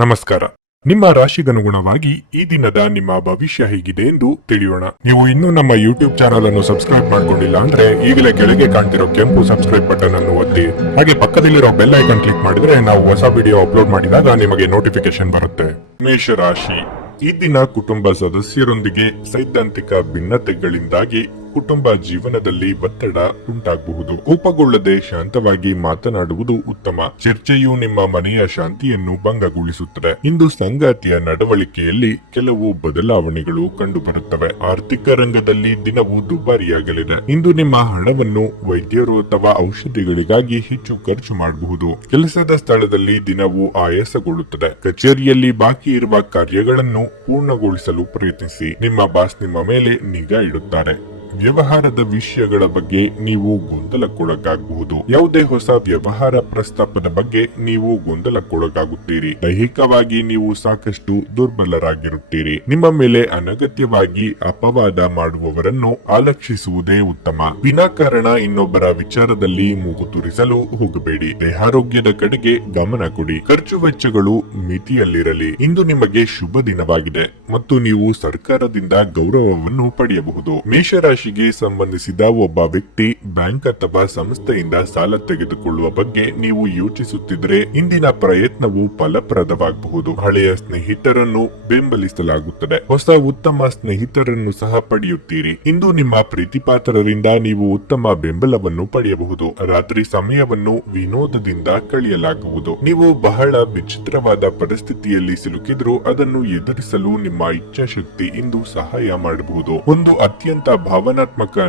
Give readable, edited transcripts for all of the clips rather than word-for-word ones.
ನಮಸ್ಕಾರ. ನಿಮ್ಮ ರಾಶಿಗನುಗುಣವಾಗಿ ಈ ದಿನದ ನಿಮ್ಮ ಭವಿಷ್ಯ ಹೇಗಿದೆ ಎಂದು ತಿಳಿಯೋಣ. ನೀವು ಇನ್ನೂ ನಮ್ಮ ಯೂಟ್ಯೂಬ್ ಚಾನಲ್ ಅನ್ನು ಸಬ್ಸ್ಕ್ರೈಬ್ ಮಾಡ್ಕೊಂಡಿಲ್ಲ ಅಂದ್ರೆ ಈಗಲೇ ಕೆಳಗೆ ಕಾಣ್ತಿರೋ ಕೆಂಪು ಸಬ್ಸ್ಕ್ರೈಬ್ ಬಟನ್ ಅನ್ನು ಒತ್ತಿ, ಹಾಗೆ ಪಕ್ಕದಲ್ಲಿರೋ ಬೆಲ್ ಐಕಾನ್ ಕ್ಲಿಕ್ ಮಾಡಿದ್ರೆ ನಾವು ಹೊಸ ವಿಡಿಯೋ ಅಪ್ಲೋಡ್ ಮಾಡಿದಾಗ ನಿಮಗೆ ನೋಟಿಫಿಕೇಶನ್ ಬರುತ್ತೆ. ಮೇಷರಾಶಿ, ಈ ದಿನ ಕುಟುಂಬ ಸದಸ್ಯರೊಂದಿಗೆ ಸೈದ್ಧಾಂತಿಕ ಭಿನ್ನತೆಗಳಿಂದಾಗಿ ಕುಟುಂಬ ಜೀವನದಲ್ಲಿ ಒತ್ತಡ ಉಂಟಾಗಬಹುದು. ಕೋಪಗೊಳ್ಳದೆ ಶಾಂತವಾಗಿ ಮಾತನಾಡುವುದು ಉತ್ತಮ. ಚರ್ಚೆಯು ನಿಮ್ಮ ಮನೆಯ ಶಾಂತಿಯನ್ನು ಭಂಗಗೊಳಿಸುತ್ತದೆ. ಇಂದು ಸಂಗಾತಿಯ ನಡವಳಿಕೆಯಲ್ಲಿ ಕೆಲವು ಬದಲಾವಣೆಗಳು ಕಂಡುಬರುತ್ತವೆ. ಆರ್ಥಿಕ ರಂಗದಲ್ಲಿ ದಿನವು ದುಬಾರಿಯಾಗಲಿದೆ. ಇಂದು ನಿಮ್ಮ ಹಣವನ್ನು ವೈದ್ಯರು ಅಥವಾ ಔಷಧಿಗಳಿಗಾಗಿ ಹೆಚ್ಚು ಖರ್ಚು ಮಾಡಬಹುದು. ಕೆಲಸದ ಸ್ಥಳದಲ್ಲಿ ದಿನವು ಆಯಾಸಗೊಳ್ಳುತ್ತದೆ. ಕಚೇರಿಯಲ್ಲಿ ಬಾಕಿ ಇರುವ ಕಾರ್ಯಗಳನ್ನು ಪೂರ್ಣಗೊಳಿಸಲು ಪ್ರಯತ್ನಿಸಿ. ನಿಮ್ಮ ಬಾಸ್ ನಿಮ್ಮ ಮೇಲೆ ನಿಗಾ ಇಡುತ್ತಾರೆ. ವ್ಯವಹಾರದ ವಿಷಯಗಳ ಬಗ್ಗೆ ನೀವು ಗೊಂದಲಕ್ಕೊಳಗಾಗಬಹುದು. ಯಾವುದೇ ಹೊಸ ವ್ಯವಹಾರ ಪ್ರಸ್ತಾಪದ ಬಗ್ಗೆ ನೀವು ಗೊಂದಲಕ್ಕೊಳಗಾಗುತ್ತೀರಿ. ದೈಹಿಕವಾಗಿ ನೀವು ಸಾಕಷ್ಟು ದುರ್ಬಲರಾಗಿರುತ್ತೀರಿ. ನಿಮ್ಮ ಮೇಲೆ ಅನಗತ್ಯವಾಗಿ ಅಪವಾದ ಮಾಡುವವರನ್ನು ಆಲಕ್ಷಿಸುವುದೇ ಉತ್ತಮ. ವಿನಾಕಾರಣ ಇನ್ನೊಬ್ಬರ ವಿಚಾರದಲ್ಲಿ ಮೂಗು ತೂರಿಸಲು ಹೋಗಬೇಡಿ. ದೇಹಾರೋಗ್ಯದ ಕಡೆಗೆ ಗಮನ ಕೊಡಿ. ಖರ್ಚು ವೆಚ್ಚಗಳು ಮಿತಿಯಲ್ಲಿರಲಿ. ಇಂದು ನಿಮಗೆ ಶುಭ ದಿನವಾಗಿದೆ ಮತ್ತು ನೀವು ಸರ್ಕಾರದಿಂದ ಗೌರವವನ್ನು ಪಡೆಯಬಹುದು. ಮೇಷರಾಶಿ ಸಂಬಂಧಿಸಿದ ಒಬ್ಬ ವ್ಯಕ್ತಿ ಬ್ಯಾಂಕ್ ಅಥವಾ ಸಂಸ್ಥೆಯಿಂದ ಸಾಲ ತೆಗೆದುಕೊಳ್ಳುವ ಬಗ್ಗೆ ನೀವು ಯೋಚಿಸುತ್ತಿದ್ರೆ ಇಂದಿನ ಪ್ರಯತ್ನವು ಫಲಪ್ರದವಾಗಬಹುದು. ಹಳೆಯ ಸ್ನೇಹಿತರನ್ನು ಬೆಂಬಲಿಸಲಾಗುತ್ತದೆ. ಹೊಸ ಉತ್ತಮ ಸ್ನೇಹಿತರನ್ನು ಸಹ ಪಡೆಯುತ್ತೀರಿ. ಇಂದು ನಿಮ್ಮ ಪ್ರೀತಿಪಾತ್ರರಿಂದ ನೀವು ಉತ್ತಮ ಬೆಂಬಲವನ್ನು ಪಡೆಯಬಹುದು. ರಾತ್ರಿ ಸಮಯವನ್ನು ವಿನೋದದಿಂದ ಕಳೆಯಲಾಗುವುದು. ನೀವು ಬಹಳ ವಿಚಿತ್ರವಾದ ಪರಿಸ್ಥಿತಿಯಲ್ಲಿ ಸಿಲುಕಿದ್ರೂ ಅದನ್ನು ಎದುರಿಸಲು ನಿಮ್ಮ ಇಚ್ಛಾಶಕ್ತಿ ಇಂದು ಸಹಾಯ ಮಾಡಬಹುದು. ಒಂದು ಅತ್ಯಂತ ಭಾವನಾತ್ಮಕ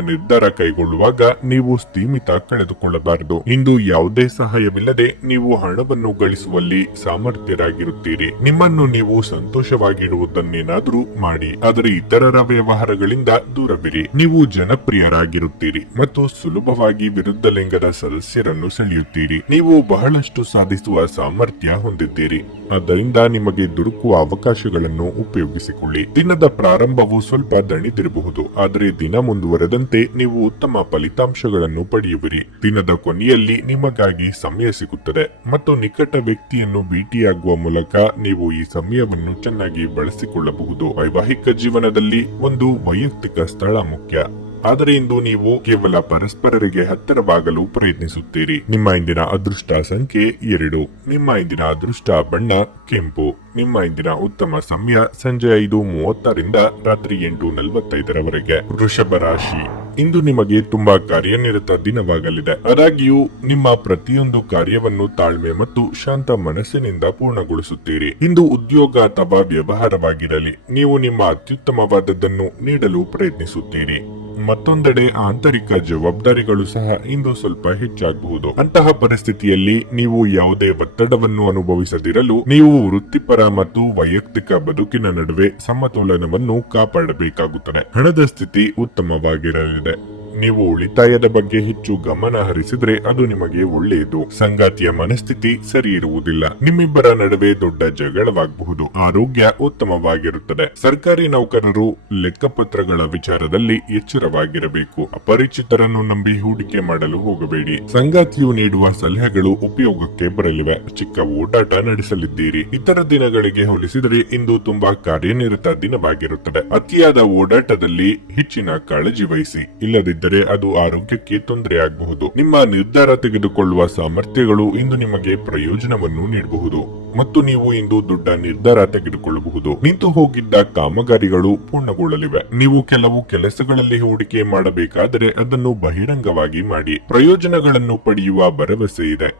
ನಿರ್ಧಾರ ಕೈಗೊಳ್ಳುವಾಗ ನೀವು ಸ್ಥಿಮಿತ ಕಳೆದುಕೊಳ್ಳಬಾರದು. ಇಂದು ಯಾವುದೇ ಸಹಾಯವಿಲ್ಲದೆ ನೀವು ಹಣವನ್ನು ಗಳಿಸುವಲ್ಲಿ ಸಾಮರ್ಥ್ಯರಾಗಿರುತ್ತೀರಿ. ನಿಮ್ಮನ್ನು ನೀವು ಸಂತೋಷವಾಗಿಡುವುದನ್ನೇನಾದ್ರೂ ಮಾಡಿ, ಆದರೆ ಇತರರ ವ್ಯವಹಾರಗಳಿಂದ ದೂರವಿರಿ. ನೀವು ಜನಪ್ರಿಯರಾಗಿರುತ್ತೀರಿ ಮತ್ತು ಸುಲಭವಾಗಿ ವಿರುದ್ಧ ಲಿಂಗದ ಸದಸ್ಯರನ್ನು ಸೆಳೆಯುತ್ತೀರಿ. ನೀವು ಬಹಳಷ್ಟು ಸಾಧಿಸುವ ಸಾಮರ್ಥ್ಯ ಹೊಂದಿದ್ದೀರಿ. ಆದ್ದರಿಂದ ನಿಮಗೆ ದೊರಕುವ ಅವಕಾಶಗಳನ್ನು ಉಪಯೋಗಿಸಿಕೊಳ್ಳಿ. ದಿನದ ಪ್ರಾರಂಭವು ಸ್ವಲ್ಪ ದಣಿದಿರಬಹುದು, ಆದರೆ ದಿನ ಮುಂದುವರೆದಂತೆ ನೀವು ಉತ್ತಮ ಫಲಿತಾಂಶಗಳನ್ನು ಪಡೆಯುವಿರಿ. ದಿನದ ಕೊನೆಯಲ್ಲಿ ನಿಮಗಾಗಿ ಸಮಯ ಸಿಗುತ್ತದೆ ಮತ್ತು ನಿಕಟ ವ್ಯಕ್ತಿಯನ್ನು ಭೇಟಿಯಾಗುವ ಮೂಲಕ ನೀವು ಈ ಸಮಯವನ್ನು ಚೆನ್ನಾಗಿ ಬಳಸಿಕೊಳ್ಳಬಹುದು. ವೈವಾಹಿಕ ಜೀವನದಲ್ಲಿ ಒಂದು ವೈಯಕ್ತಿಕ ಸ್ಥಳ ಮುಖ್ಯ, ಆದರೆ ಇಂದು ನೀವು ಕೇವಲ ಪರಸ್ಪರರಿಗೆ ಹತ್ತಿರವಾಗಲು ಪ್ರಯತ್ನಿಸುತ್ತೀರಿ. ನಿಮ್ಮ ಇಂದಿನ ಅದೃಷ್ಟ ಸಂಖ್ಯೆ 2. ನಿಮ್ಮ ಇಂದಿನ ಅದೃಷ್ಟ ಬಣ್ಣ ಕೆಂಪು. ನಿಮ್ಮ ಇಂದಿನ ಉತ್ತಮ ಸಮಯ ಸಂಜೆ 5:30ರಿಂದ ರಾತ್ರಿ 8:45ರವರೆಗೆ. ವೃಷಭ ರಾಶಿ, ಇಂದು ನಿಮಗೆ ತುಂಬಾ ಕಾರ್ಯನಿರತ ದಿನವಾಗಲಿದೆ. ಆದಾಗ್ಯೂ ನಿಮ್ಮ ಪ್ರತಿಯೊಂದು ಕಾರ್ಯವನ್ನು ತಾಳ್ಮೆ ಮತ್ತು ಶಾಂತ ಮನಸ್ಸಿನಿಂದ ಪೂರ್ಣಗೊಳಿಸುತ್ತೀರಿ. ಇಂದು ಉದ್ಯೋಗ ಅಥವಾ ವ್ಯವಹಾರವಾಗಿರಲಿ, ನೀವು ನಿಮ್ಮ ಅತ್ಯುತ್ತಮವಾದದ್ದನ್ನು ನೀಡಲು ಪ್ರಯತ್ನಿಸುತ್ತೀರಿ. ಮತ್ತೊಂದೆಡೆ ಆಂತರಿಕ ಜವಾಬ್ದಾರಿಗಳು ಸಹ ಇಂದು ಸ್ವಲ್ಪ ಹೆಚ್ಚಾಗಬಹುದು. ಅಂತಹ ಪರಿಸ್ಥಿತಿಯಲ್ಲಿ ನೀವು ಯಾವುದೇ ಒತ್ತಡವನ್ನು ಅನುಭವಿಸದಿರಲು ನೀವು ವೃತ್ತಿಪರ ಮತ್ತು ವೈಯಕ್ತಿಕ ಬದುಕಿನ ನಡುವೆ ಸಮತೋಲನವನ್ನು ಕಾಪಾಡಬೇಕಾಗುತ್ತದೆ. ಹಣದ ಸ್ಥಿತಿ ಉತ್ತಮವಾಗಿರಲಿದೆ. ನೀವು ಉಳಿತಾಯದ ಬಗ್ಗೆ ಹೆಚ್ಚು ಗಮನ ಹರಿಸಿದ್ರೆ ಅದು ನಿಮಗೆ ಒಳ್ಳೆಯದು. ಸಂಗಾತಿಯ ಮನಸ್ಥಿತಿ ಸರಿ ಇರುವುದಿಲ್ಲ. ನಿಮ್ಮಿಬ್ಬರ ನಡುವೆ ದೊಡ್ಡ ಜಗಳವಾಗಬಹುದು. ಆರೋಗ್ಯ ಉತ್ತಮವಾಗಿರುತ್ತದೆ. ಸರ್ಕಾರಿ ನೌಕರರು ಲೆಕ್ಕಪತ್ರಗಳ ವಿಚಾರದಲ್ಲಿ ಎಚ್ಚರವಾಗಿರಬೇಕು. ಅಪರಿಚಿತರನ್ನು ನಂಬಿ ಹೂಡಿಕೆ ಮಾಡಲು ಹೋಗಬೇಡಿ. ಸಂಗಾತಿಯು ನೀಡುವ ಸಲಹೆಗಳು ಉಪಯೋಗಕ್ಕೆ ಬರಲಿವೆ. ಚಿಕ್ಕ ಓಡಾಟ ನಡೆಸಲಿದ್ದೀರಿ. ಇತರ ದಿನಗಳಿಗೆ ಹೋಲಿಸಿದರೆ ಇಂದು ತುಂಬಾ ಕಾರ್ಯನಿರತ ದಿನವಾಗಿರುತ್ತದೆ. ಅತಿಯಾದ ಓಡಾಟದಲ್ಲಿ ಹೆಚ್ಚಿನ ಕಾಳಜಿ ವಹಿಸಿ, ಇಲ್ಲದಿದ್ದರೆ ಅದು ಆರೋಗ್ಯಕ್ಕೆ ತೊಂದರೆಯಾಗಬಹುದು. ನಿಮ್ಮ ನಿರ್ಧಾರ ತೆಗೆದುಕೊಳ್ಳುವ ಸಾಮರ್ಥ್ಯಗಳು ಇಂದು ನಿಮಗೆ ಪ್ರಯೋಜನವನ್ನು ನೀಡಬಹುದು ಮತ್ತು ನೀವು ಇಂದು ದೊಡ್ಡ ನಿರ್ಧಾರ ತೆಗೆದುಕೊಳ್ಳಬಹುದು. ನಿಂತು ಹೋಗಿದ್ದ ಕಾಮಗಾರಿಗಳು ಪೂರ್ಣಗೊಳ್ಳಲಿವೆ. ನೀವು ಕೆಲವು ಕೆಲಸಗಳಲ್ಲಿ ಹೂಡಿಕೆ ಮಾಡಬೇಕಾದರೆ ಅದನ್ನು ಬಹಿರಂಗವಾಗಿ ಮಾಡಿ. ಪ್ರಯೋಜನಗಳನ್ನು ಪಡೆಯುವ ಭರವಸೆ ಇದೆ.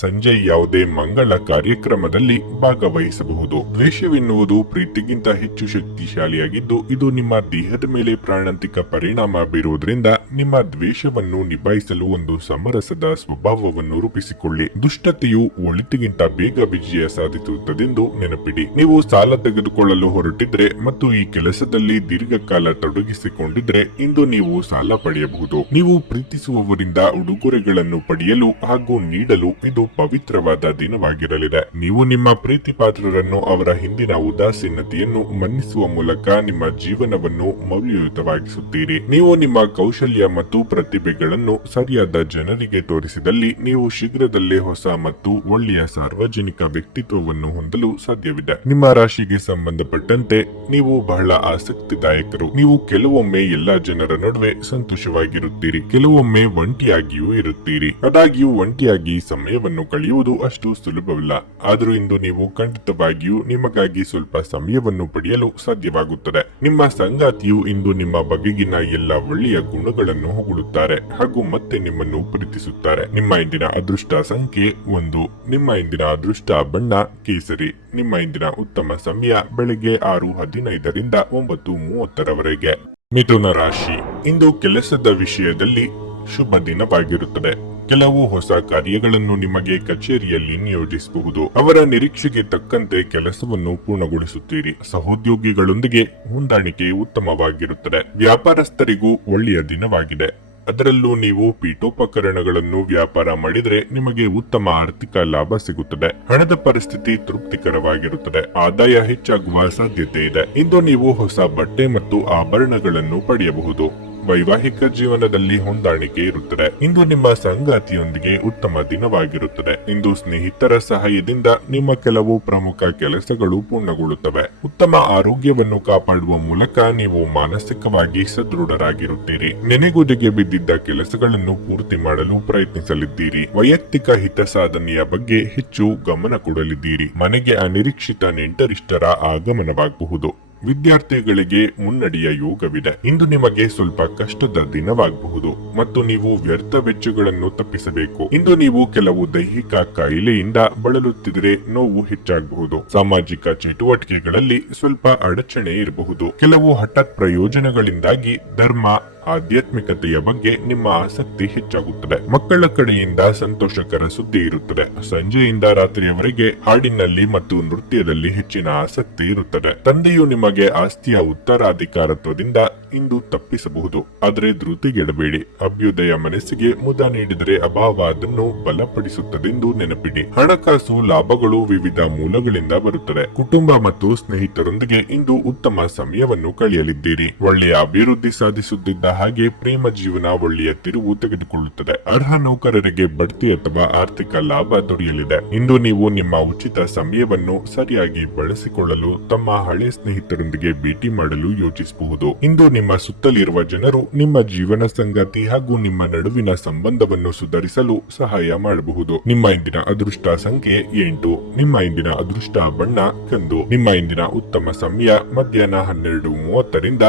ಸಂಜೆ ಯಾವುದೇ ಮಂಗಳ ಕಾರ್ಯಕ್ರಮದಲ್ಲಿ ಭಾಗವಹಿಸಬಹುದು. ದ್ವೇಷವೆನ್ನುವುದು ಪ್ರೀತಿಗಿಂತ ಹೆಚ್ಚು ಶಕ್ತಿಶಾಲಿಯಾಗಿದ್ದು ಇದು ನಿಮ್ಮ ದೇಹದ ಮೇಲೆ ಪ್ರಾಣಾಂತಿಕ ಪರಿಣಾಮ ಬೀರುವುದರಿಂದ ನಿಮ್ಮ ದ್ವೇಷವನ್ನು ನಿಭಾಯಿಸಲು ಒಂದು ಸಮರಸದ ಸ್ವಭಾವವನ್ನು ರೂಪಿಸಿಕೊಳ್ಳಿ. ದುಷ್ಟತೆಯು ಒಳಿತಿಗಿಂತ ಬೇಗ ವಿಜಯ ಸಾಧಿಸುತ್ತದೆಂದು ನೆನಪಿಡಿ. ನೀವು ಸಾಲ ತೆಗೆದುಕೊಳ್ಳಲು ಹೊರಟಿದ್ರೆ ಮತ್ತು ಈ ಕೆಲಸದಲ್ಲಿ ದೀರ್ಘಕಾಲ ತೊಡಗಿಸಿಕೊಂಡಿದ್ರೆ ಇಂದು ನೀವು ಸಾಲ ಪಡೆಯಬಹುದು. ನೀವು ಪ್ರೀತಿಸುವವರಿಂದ ಉಡುಗೊರೆಗಳನ್ನು ಪಡೆಯಲು ಹಾಗೂ ನೀಡಲು ಇದು ಒಂದು ಪವಿತ್ರವಾದ ದಿನವಾಗಿರಲಿದೆ. ನೀವು ನಿಮ್ಮ ಪ್ರೀತಿ ಪಾತ್ರರನ್ನು ಅವರ ಹಿಂದಿನ ಉದಾಸೀನತೆಯನ್ನು ಮನ್ನಿಸುವ ಮೂಲಕ ನಿಮ್ಮ ಜೀವನವನ್ನು ಮೌಲ್ಯಯುತವಾಗಿಸುತ್ತೀರಿ. ನೀವು ನಿಮ್ಮ ಕೌಶಲ್ಯ ಮತ್ತು ಪ್ರತಿಭೆಗಳನ್ನು ಸರಿಯಾದ ಜನರಿಗೆ ತೋರಿಸಿದಲ್ಲಿ ನೀವು ಶೀಘ್ರದಲ್ಲೇ ಹೊಸ ಮತ್ತು ಒಳ್ಳೆಯ ಸಾರ್ವಜನಿಕ ವ್ಯಕ್ತಿತ್ವವನ್ನು ಹೊಂದಲು ಸಾಧ್ಯವಿದೆ. ನಿಮ್ಮ ರಾಶಿಗೆ ಸಂಬಂಧಪಟ್ಟಂತೆ ನೀವು ಬಹಳ ಆಸಕ್ತಿದಾಯಕರು. ನೀವು ಕೆಲವೊಮ್ಮೆ ಎಲ್ಲಾ ಜನರ ನಡುವೆ ಸಂತೋಷವಾಗಿರುತ್ತೀರಿ, ಕೆಲವೊಮ್ಮೆ ಒಂಟಿಯಾಗಿಯೂ ಇರುತ್ತೀರಿ. ಆದಾಗ್ಯೂ ಒಂಟಿಯಾಗಿ ಸಮಯವನ್ನು ಕಳೆಯುವುದು ಅಷ್ಟು ಸುಲಭವಿಲ್ಲ. ಆದರೂ ಇಂದು ನೀವು ಖಂಡಿತವಾಗಿಯೂ ನಿಮಗಾಗಿ ಸ್ವಲ್ಪ ಸಮಯವನ್ನು ಪಡೆಯಲು ಸಾಧ್ಯವಾಗುತ್ತದೆ. ನಿಮ್ಮ ಸಂಗಾತಿಯು ಇಂದು ನಿಮ್ಮ ಬಗೆಗಿನ ಎಲ್ಲ ಒಳ್ಳೆಯ ಗುಣಗಳನ್ನು ಹೊಗಳುತ್ತಾರೆ ಹಾಗೂ ಮತ್ತೆ ನಿಮ್ಮನ್ನು ಪ್ರೀತಿಸುತ್ತಾರೆ. ನಿಮ್ಮ ಇಂದಿನ ಅದೃಷ್ಟ ಸಂಖ್ಯೆ 1. ನಿಮ್ಮ ಇಂದಿನ ಅದೃಷ್ಟ ಬಣ್ಣ ಕೇಸರಿ. ನಿಮ್ಮ ಇಂದಿನ ಉತ್ತಮ ಸಮಯ ಬೆಳಗ್ಗೆ 6:15ರಿಂದ 9:30ರವರೆಗೆ. ಮಿಥುನ ರಾಶಿ. ಇಂದು ಕೆಲಸದ ವಿಷಯದಲ್ಲಿ ಶುಭ ದಿನವಾಗಿರುತ್ತದೆ. ಕೆಲವು ಹೊಸ ಕಾರ್ಯಗಳನ್ನು ನಿಮಗೆ ಕಚೇರಿಯಲ್ಲಿ ನಿಯೋಜಿಸಬಹುದು. ಅವರ ನಿರೀಕ್ಷೆಗೆ ತಕ್ಕಂತೆ ಕೆಲಸವನ್ನು ಪೂರ್ಣಗೊಳಿಸುತ್ತೀರಿ. ಸಹೋದ್ಯೋಗಿಗಳೊಂದಿಗೆ ಹೊಂದಾಣಿಕೆ ಉತ್ತಮವಾಗಿರುತ್ತದೆ. ವ್ಯಾಪಾರಸ್ಥರಿಗೂ ಒಳ್ಳೆಯ ದಿನವಾಗಿದೆ. ಅದರಲ್ಲೂ ನೀವು ಪೀಠೋಪಕರಣಗಳನ್ನು ವ್ಯಾಪಾರ ಮಾಡಿದರೆ ನಿಮಗೆ ಉತ್ತಮ ಆರ್ಥಿಕ ಲಾಭ ಸಿಗುತ್ತದೆ. ಹಣದ ಪರಿಸ್ಥಿತಿ ತೃಪ್ತಿಕರವಾಗಿರುತ್ತದೆ. ಆದಾಯ ಹೆಚ್ಚಾಗುವ ಸಾಧ್ಯತೆ ಇದೆ. ಇಂದು ನೀವು ಹೊಸ ಬಟ್ಟೆ ಮತ್ತು ಆಭರಣಗಳನ್ನು ಪಡೆಯಬಹುದು. ವೈವಾಹಿಕ ಜೀವನದಲ್ಲಿ ಹೊಂದಾಣಿಕೆ ಇರುತ್ತದೆ. ಇಂದು ನಿಮ್ಮ ಸಂಗಾತಿಯೊಂದಿಗೆ ಉತ್ತಮ ದಿನವಾಗಿರುತ್ತದೆ. ಇಂದು ಸ್ನೇಹಿತರ ಸಹಾಯದಿಂದ ನಿಮ್ಮ ಕೆಲವು ಪ್ರಮುಖ ಕೆಲಸಗಳು ಪೂರ್ಣಗೊಳ್ಳುತ್ತವೆ. ಉತ್ತಮ ಆರೋಗ್ಯವನ್ನು ಕಾಪಾಡುವ ಮೂಲಕ ನೀವು ಮಾನಸಿಕವಾಗಿ ಸದೃಢರಾಗಿರುತ್ತೀರಿ. ನೆನೆಗುದಿಗೆ ಬಿದ್ದಿದ್ದ ಕೆಲಸಗಳನ್ನು ಪೂರ್ತಿ ಮಾಡಲು ಪ್ರಯತ್ನಿಸಲಿದ್ದೀರಿ. ವೈಯಕ್ತಿಕ ಹಿತ ಸಾಧನೆಯ ಬಗ್ಗೆ ಹೆಚ್ಚು ಗಮನ ಕೊಡಲಿದ್ದೀರಿ. ಮನೆಗೆ ಅನಿರೀಕ್ಷಿತ ನೆಂಟರಿಷ್ಟರ ಆಗಮನವಾಗಬಹುದು. ವಿದ್ಯಾರ್ಥಿಗಳಿಗೆ ಮುನ್ನಡೆಯ ಯೋಗವಿದೆ. ಇಂದು ನಿಮಗೆ ಸ್ವಲ್ಪ ಕಷ್ಟದ ದಿನವಾಗಬಹುದು ಮತ್ತು ನೀವು ವ್ಯರ್ಥ ವೆಚ್ಚಗಳನ್ನು ತಪ್ಪಿಸಬೇಕು. ಇಂದು ನೀವು ಕೆಲವು ದೈಹಿಕ ಕಾಯಿಲೆಯಿಂದ ಬಳಲುತ್ತಿದ್ದರೆ ನೋವು ಹೆಚ್ಚಾಗಬಹುದು. ಸಾಮಾಜಿಕ ಚಟುವಟಿಕೆಗಳಲ್ಲಿ ಸ್ವಲ್ಪ ಅಡಚಣೆ ಇರಬಹುದು. ಕೆಲವು ಹಠಾತ್ ಪ್ರಯೋಜನಗಳಿಂದಾಗಿ ಧರ್ಮ ಆಧ್ಯಾತ್ಮಿಕತೆಯ ಬಗ್ಗೆ ನಿಮ್ಮ ಆಸಕ್ತಿ ಹೆಚ್ಚಾಗುತ್ತದೆ. ಮಕ್ಕಳ ಕಡೆಯಿಂದ ಸಂತೋಷಕರ ಸುದ್ದಿ ಇರುತ್ತದೆ. ಸಂಜೆಯಿಂದ ರಾತ್ರಿಯವರೆಗೆ ಹಾಡಿನಲ್ಲಿ ಮತ್ತು ನೃತ್ಯದಲ್ಲಿ ಹೆಚ್ಚಿನ ಆಸಕ್ತಿ ಇರುತ್ತದೆ. ತಂದೆಯು ನಿಮಗೆ ಆಸ್ತಿಯ ಉತ್ತರಾಧಿಕಾರತ್ವದಿಂದ ಇಂದು ತಪ್ಪಿಸಬಹುದು, ಆದರೆ ಧೃತಿಗೆಡಬೇಡಿ. ಅಭ್ಯುದಯ ಮನಸ್ಸಿಗೆ ಮುದ ನೀಡಿದರೆ ಅಭಾವ ಅದನ್ನು ಬಲಪಡಿಸುತ್ತದೆಂದು ನೆನಪಿಡಿ. ಹಣಕಾಸು ಲಾಭಗಳು ವಿವಿಧ ಮೂಲಗಳಿಂದ ಬರುತ್ತದೆ. ಕುಟುಂಬ ಮತ್ತು ಸ್ನೇಹಿತರೊಂದಿಗೆ ಇಂದು ಉತ್ತಮ ಸಮಯವನ್ನು ಕಳೆಯಲಿದ್ದೀರಿ. ಒಳ್ಳೆಯ ಅಭಿವೃದ್ಧಿ ಸಾಧಿಸುತ್ತಿದ್ದ ಹಾಗೆ ಪ್ರೇಮ ಜೀವನ ಒಳ್ಳೆಯ ತಿರುವು ತೆಗೆದುಕೊಳ್ಳುತ್ತದೆ. ಅರ್ಹ ನೌಕರರಿಗೆ ಬಡ್ತಿ ಅಥವಾ ಆರ್ಥಿಕ ಲಾಭ ದೊರೆಯಲಿದೆ. ಇಂದು ನೀವು ನಿಮ್ಮ ಉಚಿತ ಸಮಯವನ್ನು ಸರಿಯಾಗಿ ಬಳಸಿಕೊಳ್ಳಲು ತಮ್ಮ ಹಳೆ ಸ್ನೇಹಿತರೊಂದಿಗೆ ಭೇಟಿ ಮಾಡಲು ಯೋಚಿಸಬಹುದು. ಇಂದು ನಿಮ್ಮ ಸುತ್ತಲಿರುವ ಜನರು ನಿಮ್ಮ ಜೀವನ ಸಂಗಾತಿ ಹಾಗೂ ನಿಮ್ಮ ನಡುವಿನ ಸಂಬಂಧವನ್ನು ಸುಧಾರಿಸಲು ಸಹಾಯ ಮಾಡಬಹುದು. ನಿಮ್ಮ ಇಂದಿನ ಅದೃಷ್ಟ ಸಂಖ್ಯೆ 8. ನಿಮ್ಮ ಇಂದಿನ ಅದೃಷ್ಟ ಬಣ್ಣ ಕಂದು. ನಿಮ್ಮ ಇಂದಿನ ಉತ್ತಮ ಸಮಯ ಮಧ್ಯಾಹ್ನ 12:30ರಿಂದ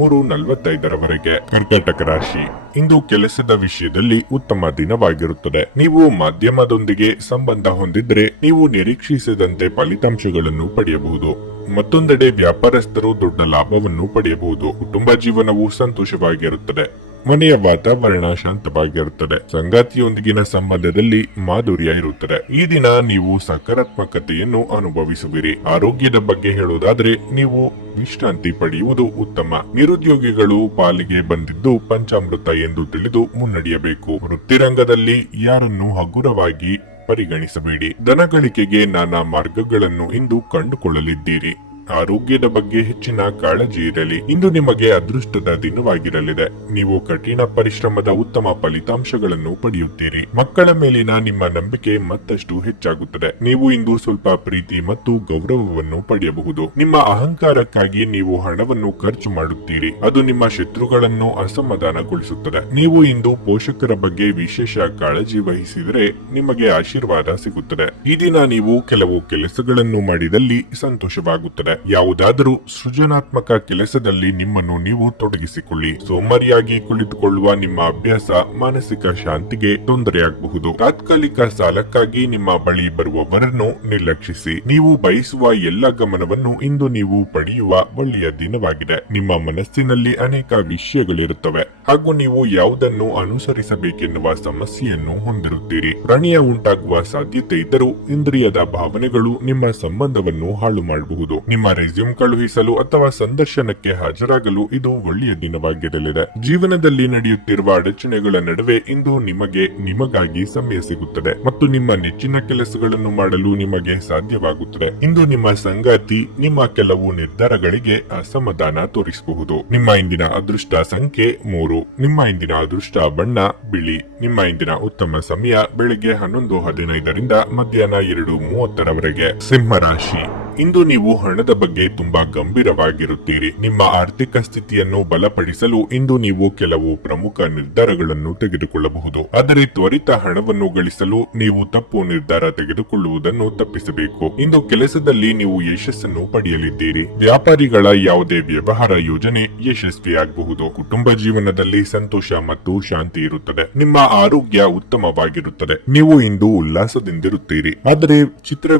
3:45ರವರೆಗೆ. ಕರ್ಕಾಟಕ ರಾಶಿ. ಇಂದು ಕೆಲಸದ ವಿಷಯದಲ್ಲಿ ಉತ್ತಮ ದಿನವಾಗಿರುತ್ತದೆ. ನೀವು ಮಾಧ್ಯಮದೊಂದಿಗೆ ಸಂಬಂಧ ಹೊಂದಿದ್ರೆ ನೀವು ನಿರೀಕ್ಷಿಸಿದಂತೆ ಫಲಿತಾಂಶಗಳನ್ನು ಪಡೆಯಬಹುದು. ಮತ್ತೊಂದೆಡೆ ವ್ಯಾಪಾರಸ್ಥರು ದೊಡ್ಡ ಲಾಭವನ್ನು ಪಡೆಯಬಹುದು. ಕುಟುಂಬ ಜೀವನವು ಸಂತೋಷವಾಗಿರುತ್ತದೆ. ಮನೆಯ ವಾತಾವರಣ ಶಾಂತವಾಗಿರುತ್ತದೆ. ಸಂಗಾತಿಯೊಂದಿಗಿನ ಸಂಬಂಧದಲ್ಲಿ ಮಾಧುರ್ಯ ಇರುತ್ತದೆ. ಈ ದಿನ ನೀವು ಸಕಾರಾತ್ಮಕತೆಯನ್ನು ಅನುಭವಿಸುವಿರಿ. ಆರೋಗ್ಯದ ಬಗ್ಗೆ ಹೇಳುವುದಾದ್ರೆ ನೀವು ವಿಶ್ರಾಂತಿ ಪಡೆಯುವುದು ಉತ್ತಮ. ನಿರುದ್ಯೋಗಿಗಳು ಪಾಲಿಗೆ ಬಂದಿದ್ದು ಪಂಚಾಮೃತ ಎಂದು ತಿಳಿದು ಮುನ್ನಡೆಯಬೇಕು. ವೃತ್ತಿರಂಗದಲ್ಲಿ ಯಾರನ್ನು ಹಗುರವಾಗಿ ಪರಿಗಣಿಸಬೇಡಿ. ಧನಗಳಿಕೆಗೆ ನಾನಾ ಮಾರ್ಗಗಳನ್ನು ಇಂದು ಕಂಡುಕೊಳ್ಳಲಿದ್ದೀರಿ. ಆರೋಗ್ಯದ ಬಗ್ಗೆ ಹೆಚ್ಚಿನ ಕಾಳಜಿ ಇರಲಿ. ಇಂದು ನಿಮಗೆ ಅದೃಷ್ಟದ ದಿನವಾಗಿರಲಿದೆ. ನೀವು ಕಠಿಣ ಪರಿಶ್ರಮದ ಉತ್ತಮ ಫಲಿತಾಂಶಗಳನ್ನು ಪಡೆಯುತ್ತೀರಿ. ಮಕ್ಕಳ ಮೇಲಿನ ನಿಮ್ಮ ನಂಬಿಕೆ ಮತ್ತಷ್ಟು ಹೆಚ್ಚಾಗುತ್ತದೆ. ನೀವು ಇಂದು ಸ್ವಲ್ಪ ಪ್ರೀತಿ ಮತ್ತು ಗೌರವವನ್ನು ಪಡೆಯಬಹುದು. ನಿಮ್ಮ ಅಹಂಕಾರಕ್ಕಾಗಿ ನೀವು ಹಣವನ್ನು ಖರ್ಚು ಮಾಡುತ್ತೀರಿ. ಅದು ನಿಮ್ಮ ಶತ್ರುಗಳನ್ನು ಅಸಮಾಧಾನಗೊಳಿಸುತ್ತದೆ. ನೀವು ಇಂದು ಪೋಷಕರ ಬಗ್ಗೆ ವಿಶೇಷ ಕಾಳಜಿ ವಹಿಸಿದರೆ ನಿಮಗೆ ಆಶೀರ್ವಾದ ಸಿಗುತ್ತದೆ. ಈ ದಿನ ನೀವು ಕೆಲವು ಕೆಲಸಗಳನ್ನು ಮಾಡಿದಲ್ಲಿ ಸಂತೋಷವಾಗುತ್ತದೆ. ಯಾವುದಾದರೂ ಸೃಜನಾತ್ಮಕ ಕೆಲಸದಲ್ಲಿ ನಿಮ್ಮನ್ನು ನೀವು ತೊಡಗಿಸಿಕೊಳ್ಳಿ. ಸೋಮಾರಿಯಾಗಿ ಕುಳಿತುಕೊಳ್ಳುವ ನಿಮ್ಮ ಅಭ್ಯಾಸ ಮಾನಸಿಕ ಶಾಂತಿಗೆ ತೊಂದರೆಯಾಗಬಹುದು. ತಾತ್ಕಾಲಿಕ ಸಾಲಕ್ಕಾಗಿ ನಿಮ್ಮ ಬಳಿ ಬರುವವರನ್ನು ನಿರ್ಲಕ್ಷಿಸಿ. ನೀವು ಬಯಸುವ ಎಲ್ಲ ಗಮನವನ್ನು ಇಂದು ನೀವು ಪಡೆಯುವ ಒಳ್ಳೆಯ ದಿನವಾಗಿದೆ. ನಿಮ್ಮ ಮನಸ್ಸಿನಲ್ಲಿ ಅನೇಕ ವಿಷಯಗಳಿರುತ್ತವೆ ಹಾಗೂ ನೀವು ಯಾವುದನ್ನು ಅನುಸರಿಸಬೇಕೆನ್ನುವ ಸಮಸ್ಯೆಯನ್ನು ಹೊಂದಿರುತ್ತೀರಿ. ಪ್ರಣಯ ಉಂಟಾಗುವ ಸಾಧ್ಯತೆ ಇದ್ದರೂ ಇಂದ್ರಿಯದ ಭಾವನೆಗಳು ನಿಮ್ಮ ಸಂಬಂಧವನ್ನು ಹಾಳು ಮಾಡಬಹುದು. ನಿಮ್ಮ ನಿಮ್ಮ ರೆಸ್ಯೂಮ್ ಕಳುಹಿಸಲು ಅಥವಾ ಸಂದರ್ಶನಕ್ಕೆ ಹಾಜರಾಗಲು ಇದು ಒಳ್ಳೆಯ ದಿನವಾಗಿರಲಿದೆ. ಜೀವನದಲ್ಲಿ ನಡೆಯುತ್ತಿರುವ ಅಡಚಣೆಗಳ ನಡುವೆ ಇಂದು ನಿಮಗಾಗಿ ಸಮಯ ಸಿಗುತ್ತದೆ ಮತ್ತು ನಿಮ್ಮ ನೆಚ್ಚಿನ ಕೆಲಸಗಳನ್ನು ಮಾಡಲು ನಿಮಗೆ ಸಾಧ್ಯವಾಗುತ್ತದೆ. ಇಂದು ನಿಮ್ಮ ಸಂಗಾತಿ ನಿಮ್ಮ ಕೆಲವು ನಿರ್ಧಾರಗಳಿಗೆ ಅಸಮಾಧಾನ ತೋರಿಸಬಹುದು. ನಿಮ್ಮ ಇಂದಿನ ಅದೃಷ್ಟ ಸಂಖ್ಯೆ 3. ನಿಮ್ಮ ಇಂದಿನ ಅದೃಷ್ಟ ಬಣ್ಣ ಬಿಳಿ. ನಿಮ್ಮ ಇಂದಿನ ಉತ್ತಮ ಸಮಯ ಬೆಳಿಗ್ಗೆ 11:15 ಮಧ್ಯಾಹ್ನ 2:30 ಸಿಂಹ ರಾಶಿ. ಇಂದು ನೀವು ಹಣದ ಬಗ್ಗೆ ತುಂಬಾ ಗಂಭೀರವಾಗಿರುತ್ತೀರಿ. ನಿಮ್ಮ ಆರ್ಥಿಕ ಸ್ಥಿತಿಯನ್ನು ಬಲಪಡಿಸಲು ಇಂದು ನೀವು ಕೆಲವು ಪ್ರಮುಖ ನಿರ್ಧಾರಗಳನ್ನು ತೆಗೆದುಕೊಳ್ಳಬಹುದು. ಆದರೆ ತ್ವರಿತ ಹಣವನ್ನು ಗಳಿಸಲು ನೀವು ತಪ್ಪು ನಿರ್ಧಾರ ತೆಗೆದುಕೊಳ್ಳುವುದನ್ನು ತಪ್ಪಿಸಬೇಕು. ಇಂದು ಕೆಲಸದಲ್ಲಿ ನೀವು ಯಶಸ್ಸನ್ನು ಪಡೆಯಲಿದ್ದೀರಿ. ವ್ಯಾಪಾರಿಗಳ ಯಾವುದೇ ವ್ಯವಹಾರ ಯೋಜನೆ ಯಶಸ್ವಿಯಾಗಬಹುದು. ಕುಟುಂಬ ಜೀವನದಲ್ಲಿ ಸಂತೋಷ ಮತ್ತು ಶಾಂತಿ ಇರುತ್ತದೆ. ನಿಮ್ಮ ಆರೋಗ್ಯ ಉತ್ತಮವಾಗಿರುತ್ತದೆ. ನೀವು ಇಂದು ಉಲ್ಲಾಸದಿಂದಿರುತ್ತೀರಿ. ಆದರೆ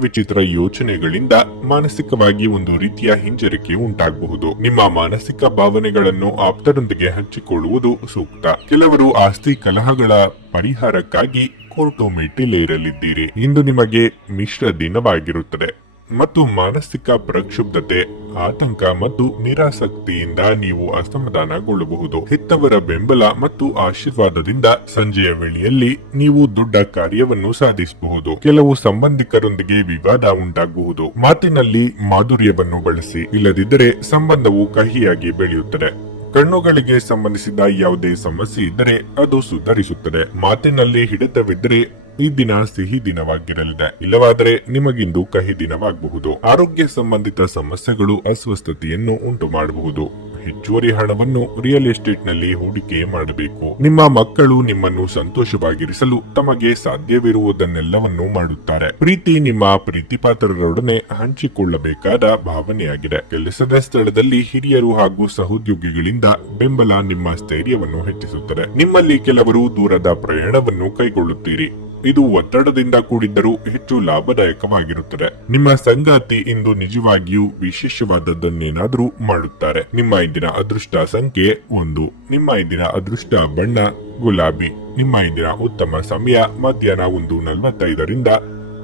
ವಿಚಿತ್ರ ಯೋಚನೆಗಳಿಂದ ಮಾನಸಿಕವಾಗಿ ಒಂದು ರೀತಿಯ ಹಿಂಜರಿಕೆ ಉಂಟಾಗಬಹುದು. ನಿಮ್ಮ ಮಾನಸಿಕ ಭಾವನೆಗಳನ್ನು ಆಪ್ತರೊಂದಿಗೆ ಹಂಚಿಕೊಳ್ಳುವುದು ಸೂಕ್ತ. ಕೆಲವರು ಆಸ್ತಿ ಕಲಹಗಳ ಪರಿಹಾರಕ್ಕಾಗಿ ಕೋರ್ಟು ಮೆಟ್ಟಿಲೇರಲಿದ್ದೀರಿ. ಇಂದು ನಿಮಗೆ ಮಿಶ್ರ ದಿನವಾಗಿರುತ್ತದೆ ಮತ್ತು ಮಾನಸಿಕ ಪ್ರಕ್ಷುಬ್ಧತೆ, ಆತಂಕ ಮತ್ತು ನಿರಾಸಕ್ತಿಯಿಂದ ನೀವು ಅಸಮಾಧಾನಗೊಳ್ಳಬಹುದು. ಹೆತ್ತವರ ಬೆಂಬಲ ಮತ್ತು ಆಶೀರ್ವಾದದಿಂದ ಸಂಜೆಯ ವೇಳೆಯಲ್ಲಿ ನೀವು ದೊಡ್ಡ ಕಾರ್ಯವನ್ನು ಸಾಧಿಸಬಹುದು. ಕೆಲವು ಸಂಬಂಧಿಕರೊಂದಿಗೆ ವಿವಾದ ಉಂಟಾಗಬಹುದು. ಮಾತಿನಲ್ಲಿ ಮಾಧುರ್ಯವನ್ನು ಬಳಸಿ, ಇಲ್ಲದಿದ್ದರೆ ಸಂಬಂಧವು ಕಹಿಯಾಗಿ ಬೆಳೆಯುತ್ತದೆ. ಕಣ್ಣುಗಳಿಗೆ ಸಂಬಂಧಿಸಿದ ಯಾವುದೇ ಸಮಸ್ಯೆ ಇದ್ದರೆ ಅದು ಸುಧಾರಿಸುತ್ತದೆ. ಮಾತಿನಲ್ಲಿ ಹಿಡಿತವಿದ್ದರೆ ಈ ದಿನ ಸಿಹಿ ದಿನವಾಗಿರಲಿದೆ. ಇಲ್ಲವಾದರೆ ನಿಮಗಿಂದು ಕಹಿ ದಿನವಾಗಬಹುದು. ಆರೋಗ್ಯ ಸಂಬಂಧಿತ ಸಮಸ್ಯೆಗಳು ಅಸ್ವಸ್ಥತೆಯನ್ನು ಉಂಟು ಮಾಡಬಹುದು. ಹೆಚ್ಚುವರಿ ಹಣವನ್ನು ರಿಯಲ್ ಎಸ್ಟೇಟ್ ನಲ್ಲಿ ಹೂಡಿಕೆ ಮಾಡಬೇಕು. ನಿಮ್ಮ ಮಕ್ಕಳು ನಿಮ್ಮನ್ನು ಸಂತೋಷವಾಗಿರಿಸಲು ತಮಗೆ ಸಾಧ್ಯವಿರುವುದನ್ನೆಲ್ಲವನ್ನು ಮಾಡುತ್ತಾರೆ. ಪ್ರೀತಿ ನಿಮ್ಮ ಪ್ರೀತಿಪಾತ್ರರೊಡನೆ ಹಂಚಿಕೊಳ್ಳಬೇಕಾದ ಭಾವನೆಯಾಗಿದೆ. ಕೆಲಸದ ಸ್ಥಳದಲ್ಲಿ ಹಿರಿಯರು ಹಾಗೂ ಸಹೋದ್ಯೋಗಿಗಳಿಂದ ಬೆಂಬಲ ನಿಮ್ಮ ಸ್ಥೈರ್ಯವನ್ನು ಹೆಚ್ಚಿಸುತ್ತದೆ. ನಿಮ್ಮಲ್ಲಿ ಕೆಲವರು ದೂರದ ಪ್ರಯಾಣವನ್ನು ಕೈಗೊಳ್ಳುತ್ತೀರಿ. ಇದು ಒತ್ತಡದಿಂದ ಕೂಡಿದ್ದರೂ ಹೆಚ್ಚು ಲಾಭದಾಯಕವಾಗಿರುತ್ತದೆ. ನಿಮ್ಮ ಸಂಗಾತಿ ಇಂದು ನಿಜವಾಗಿಯೂ ವಿಶೇಷವಾದದ್ದನ್ನೇನಾದರೂ ಮಾಡುತ್ತಾರೆ. ನಿಮ್ಮ ಇಂದಿನ ಅದೃಷ್ಟ ಸಂಖ್ಯೆ 1. ನಿಮ್ಮ ಇಂದಿನ ಅದೃಷ್ಟ ಬಣ್ಣ ಗುಲಾಬಿ. ನಿಮ್ಮ ಇಂದಿನ ಉತ್ತಮ ಸಮಯ ಮಧ್ಯಾಹ್ನ 1:45